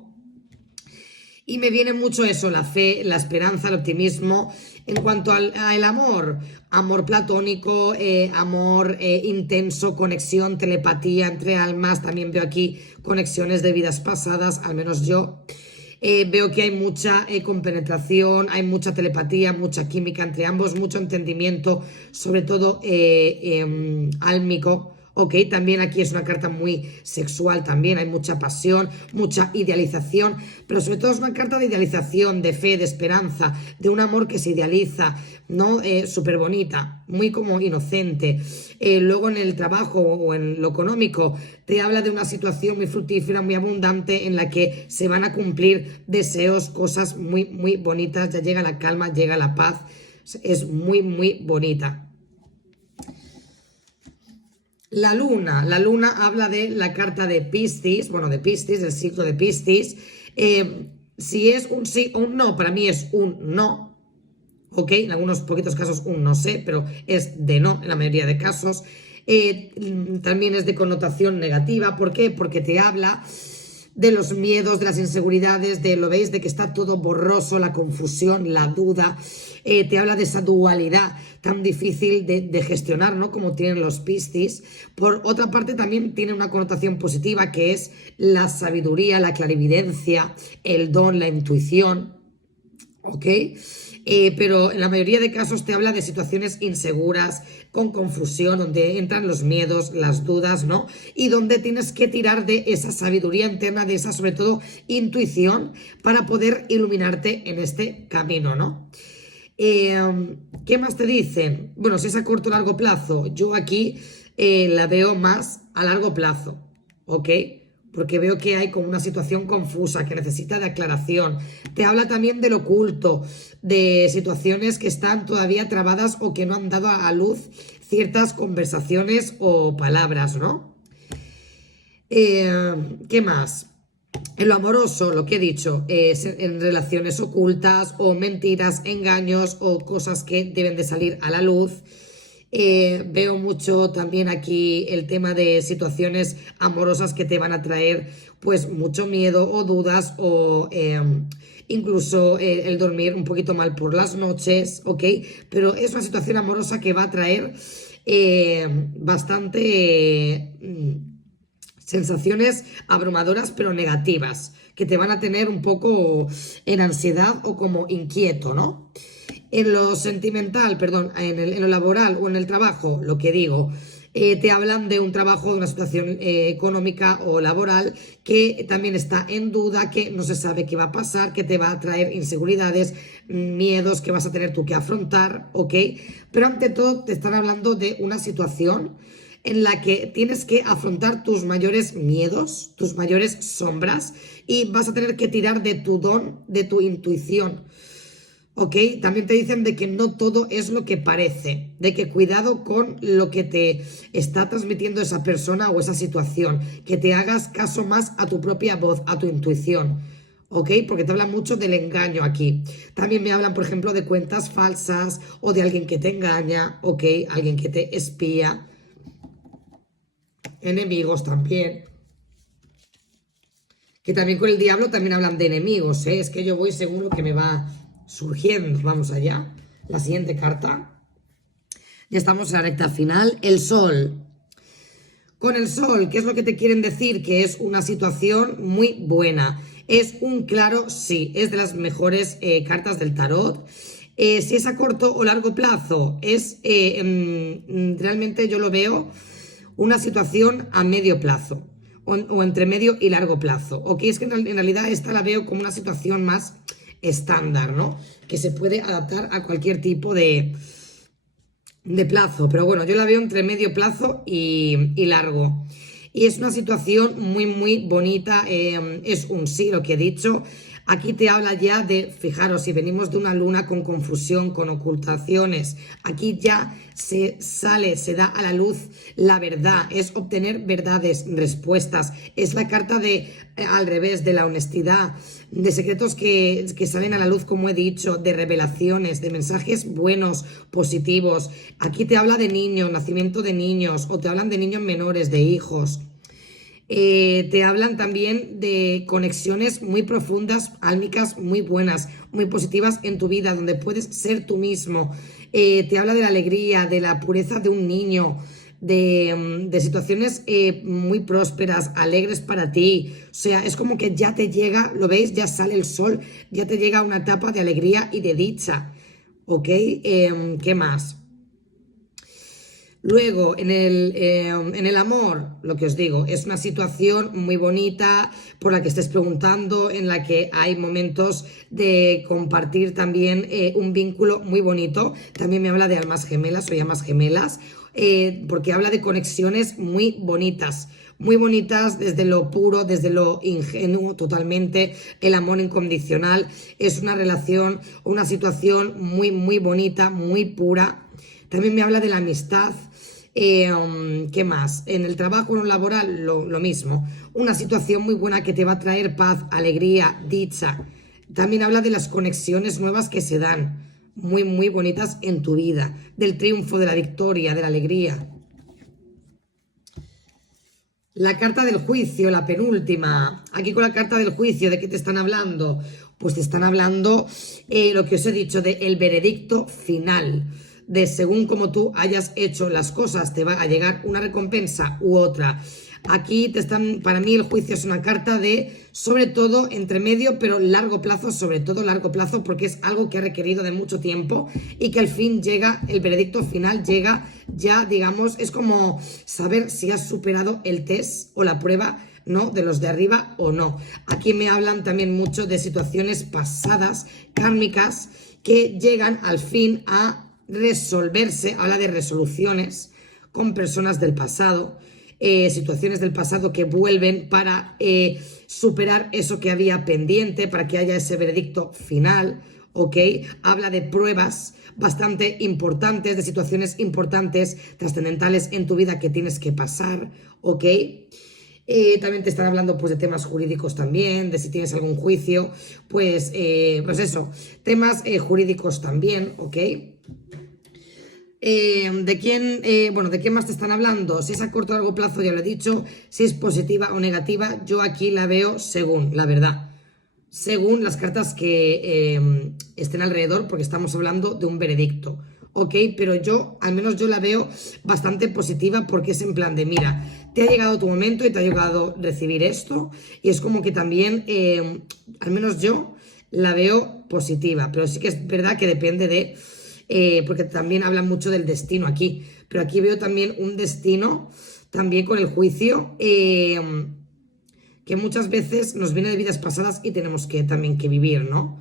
Y me viene mucho eso, la fe, la esperanza, el optimismo. En cuanto al amor, amor platónico, amor intenso, conexión, telepatía entre almas. También veo aquí conexiones de vidas pasadas, al menos yo. Veo que hay mucha compenetración, hay mucha telepatía, mucha química entre ambos, mucho entendimiento, sobre todo álmico. Ok, también aquí es una carta muy sexual, también hay mucha pasión, mucha idealización, pero sobre todo es una carta de idealización, de fe, de esperanza, de un amor que se idealiza, ¿no? Súper bonita, muy como inocente. Luego en el trabajo o en lo económico te habla de una situación muy fructífera, muy abundante, en la que se van a cumplir deseos, cosas muy, muy bonitas, ya llega la calma, llega la paz, es muy, muy bonita. La luna habla de la carta de Piscis, bueno, de Piscis, del ciclo de Piscis. Si es un sí o un no, para mí es un no, ¿ok? En algunos poquitos casos un no sé, pero es de no en la mayoría de casos. También es de connotación negativa, ¿por qué? Porque te habla de los miedos, de las inseguridades, lo veis, de que está todo borroso, la confusión, la duda, te habla de esa dualidad tan difícil de gestionar, ¿no? Como tienen los Piscis. Por otra parte, también tiene una connotación positiva, que es la sabiduría, la clarividencia, el don, la intuición, ¿ok? Pero en la mayoría de casos te habla de situaciones inseguras, con confusión, donde entran los miedos, las dudas, ¿no? Y donde tienes que tirar de esa sabiduría interna, de esa, sobre todo, intuición, para poder iluminarte en este camino, ¿no? ¿Qué más te dicen? Bueno, si es a corto o largo plazo, yo aquí la veo más a largo plazo, ¿ok? Porque veo que hay como una situación confusa que necesita de aclaración. Te habla también del oculto, de situaciones que están todavía trabadas o que no han dado a luz ciertas conversaciones o palabras, ¿no? ¿Qué más? En lo amoroso, lo que he dicho, en relaciones ocultas o mentiras, engaños o cosas que deben de salir a la luz. Veo mucho también aquí el tema de situaciones amorosas que te van a traer pues mucho miedo o dudas o incluso el dormir un poquito mal por las noches, ¿ok? Pero es una situación amorosa que va a traer bastante sensaciones abrumadoras pero negativas, que te van a tener un poco en ansiedad o como inquieto, ¿no? En lo sentimental, perdón, en lo laboral o en el trabajo, lo que digo, te hablan de un trabajo, de una situación económica o laboral que también está en duda, que no se sabe qué va a pasar, que te va a traer inseguridades, miedos que vas a tener tú que afrontar, ¿ok? Pero ante todo te están hablando de una situación en la que tienes que afrontar tus mayores miedos, tus mayores sombras, y vas a tener que tirar de tu don, de tu intuición. ¿Ok? También te dicen de que no todo es lo que parece, de que cuidado con lo que te está transmitiendo esa persona o esa situación, que te hagas caso más a tu propia voz, a tu intuición. ¿Ok? Porque te hablan mucho del engaño aquí. También me hablan, por ejemplo, de cuentas falsas o de alguien que te engaña, ¿ok? Alguien que te espía. Enemigos también. Que también con el diablo también hablan de enemigos, ¿eh? Es que yo voy según lo que me va surgiendo. Vamos allá. La siguiente carta. Ya estamos en la recta final. El sol. Con el sol, ¿qué es lo que te quieren decir? Que es una situación muy buena. Es un claro sí. Es de las mejores cartas del tarot. Si es a corto o largo plazo, realmente yo lo veo una situación a medio plazo. o entre medio y largo plazo, ¿ok? Es que en realidad esta la veo como una situación más estándar, ¿no? Que se puede adaptar a cualquier tipo de plazo, pero bueno, yo la veo entre medio plazo y largo. Y es una situación muy, muy bonita, es un sí lo que he dicho. Aquí te habla ya de, fijaros, si venimos de una luna con confusión, con ocultaciones, aquí ya se sale, se da a la luz la verdad, es obtener verdades, respuestas, es la carta de, al revés, de la honestidad, de secretos que salen a la luz, como he dicho, de revelaciones, de mensajes buenos, positivos. Aquí te habla de niños, nacimiento de niños, o te hablan de niños menores, de hijos. Te hablan también de conexiones muy profundas, álmicas, muy buenas, muy positivas en tu vida, donde puedes ser tú mismo. Te habla de la alegría, de la pureza de un niño, de situaciones muy prósperas, alegres para ti. O sea, es como que ya te llega, ¿lo veis? Ya sale el sol, ya te llega una etapa de alegría y de dicha. ¿Ok? ¿Qué más? Luego, en el amor, lo que os digo, es una situación muy bonita por la que estés preguntando, en la que hay momentos de compartir también un vínculo muy bonito. También me habla de almas gemelas o llamas gemelas, porque habla de conexiones muy bonitas desde lo puro, desde lo ingenuo totalmente, el amor incondicional. Es una relación, una situación muy, muy bonita, muy pura. También me habla de la amistad. ¿Qué más? En el trabajo, en lo laboral, lo mismo. Una situación muy buena que te va a traer paz, alegría, dicha. También habla de las conexiones nuevas que se dan, muy, muy bonitas en tu vida. Del triunfo, de la victoria, de la alegría. La carta del juicio, la penúltima. Aquí con la carta del juicio, ¿de qué te están hablando? Pues te están hablando lo que os he dicho, de el veredicto final. De según como tú hayas hecho las cosas, te va a llegar una recompensa u otra. Aquí te están, para mí el juicio es una carta de, sobre todo, entre medio, pero largo plazo, sobre todo largo plazo, porque es algo que ha requerido de mucho tiempo y que al fin llega, el veredicto final llega ya, digamos, es como saber si has superado el test o la prueba, ¿no? De los de arriba o no. Aquí me hablan también mucho de situaciones pasadas, kármicas, que llegan al fin a resolverse, habla de resoluciones con personas del pasado, situaciones del pasado que vuelven para superar eso que había pendiente, para que haya ese veredicto final, ¿ok? Habla de pruebas bastante importantes, de situaciones importantes, trascendentales en tu vida que tienes que pasar, ¿ok? También te están hablando pues de temas jurídicos también, de si tienes algún juicio, pues eso, temas jurídicos también, ¿ok? ¿De quién más te están hablando? Si es a corto o largo plazo, ya lo he dicho. Si es positiva o negativa, yo aquí la veo según, la verdad. Según las cartas que estén alrededor, porque estamos hablando de un veredicto. ¿Ok? Pero yo, al menos yo la veo bastante positiva porque es en plan de, mira, te ha llegado tu momento y te ha llegado recibir esto. Y es como que también, al menos yo, la veo positiva. Pero sí que es verdad que depende de porque también habla mucho del destino aquí, pero aquí veo también un destino, también con el juicio, que muchas veces nos viene de vidas pasadas y tenemos que también que vivir, ¿no?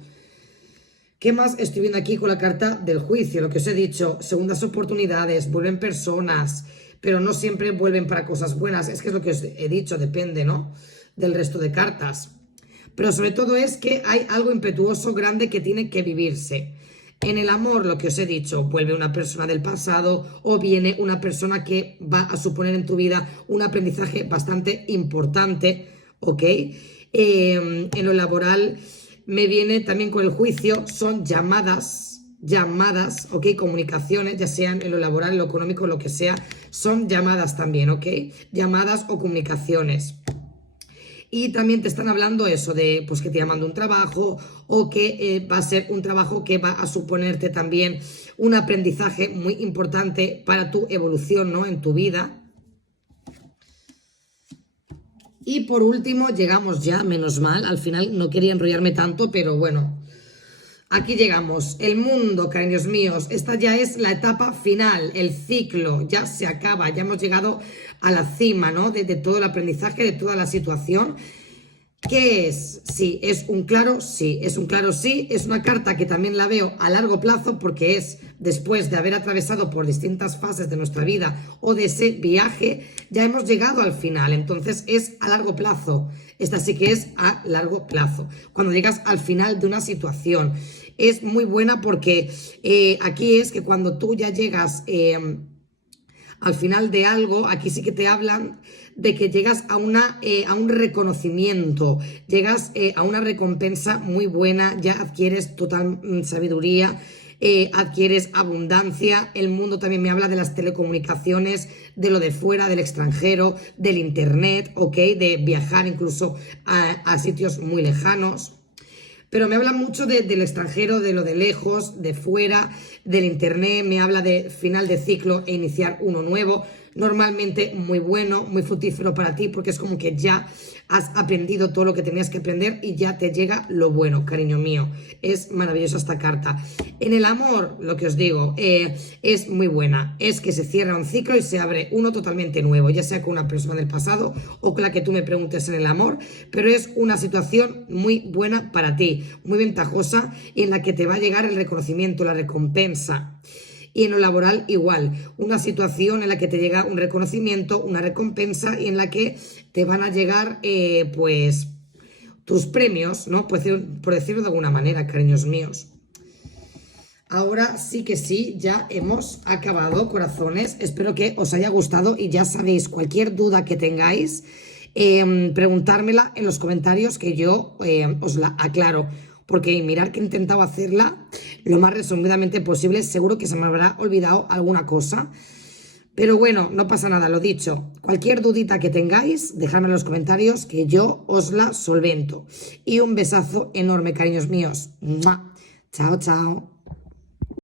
¿Qué más estoy viendo aquí con la carta del juicio? Lo que os he dicho, segundas oportunidades, vuelven personas, pero no siempre vuelven para cosas buenas, es que es lo que os he dicho, depende, ¿no? Del resto de cartas. Pero sobre todo es que hay algo impetuoso, grande, que tiene que vivirse. En el amor, lo que os he dicho, vuelve una persona del pasado o viene una persona que va a suponer en tu vida un aprendizaje bastante importante, ¿ok? En lo laboral me viene también con el juicio, son llamadas, ¿ok? Comunicaciones, ya sean en lo laboral, en lo económico, lo que sea, son llamadas también, ¿ok? Llamadas o comunicaciones. Y también te están hablando eso de pues que te llaman de un trabajo o que va a ser un trabajo que va a suponerte también un aprendizaje muy importante para tu evolución, ¿no? En tu vida. Y por último, llegamos ya, menos mal, al final no quería enrollarme tanto, pero bueno, Aquí llegamos, el mundo, cariños míos, esta ya es la etapa final, el ciclo, ya se acaba, ya hemos llegado a la cima, ¿no? De todo el aprendizaje, de toda la situación. ¿Qué es? Sí, es un claro sí, es un claro sí, es una carta que también la veo a largo plazo porque es después de haber atravesado por distintas fases de nuestra vida o de ese viaje, ya hemos llegado al final, entonces es a largo plazo, esta sí que es a largo plazo, cuando llegas al final de una situación. Es muy buena porque aquí es que cuando tú ya llegas al final de algo, aquí sí que te hablan de que llegas a un reconocimiento, llegas a una recompensa muy buena, ya adquieres total sabiduría, adquieres abundancia. El mundo también me habla de las telecomunicaciones, de lo de fuera, del extranjero, del internet, ¿ok? De viajar incluso a sitios muy lejanos. Pero me habla mucho del extranjero, de lo de lejos, de fuera, del internet, me habla de final de ciclo e iniciar uno nuevo, normalmente muy bueno, muy fructífero para ti, porque es como que ya has aprendido todo lo que tenías que aprender y ya te llega lo bueno, cariño mío. Es maravillosa esta carta. En el amor, lo que os digo, es muy buena. Es que se cierra un ciclo y se abre uno totalmente nuevo, ya sea con una persona del pasado o con la que tú me preguntes en el amor, pero es una situación muy buena para ti, muy ventajosa, en la que te va a llegar el reconocimiento, la recompensa. Y en lo laboral igual, una situación en la que te llega un reconocimiento, una recompensa y en la que te van a llegar pues tus premios, ¿no? Por decirlo de alguna manera, cariños míos. Ahora sí que sí, ya hemos acabado, corazones. Espero que os haya gustado y ya sabéis, cualquier duda que tengáis, preguntármela en los comentarios que yo os la aclaro. Porque mirar que he intentado hacerla lo más resumidamente posible, seguro que se me habrá olvidado alguna cosa. Pero bueno, no pasa nada, lo dicho. Cualquier dudita que tengáis, dejadme en los comentarios que yo os la solvento. Y un besazo enorme, cariños míos. ¡Mua! Chao, chao.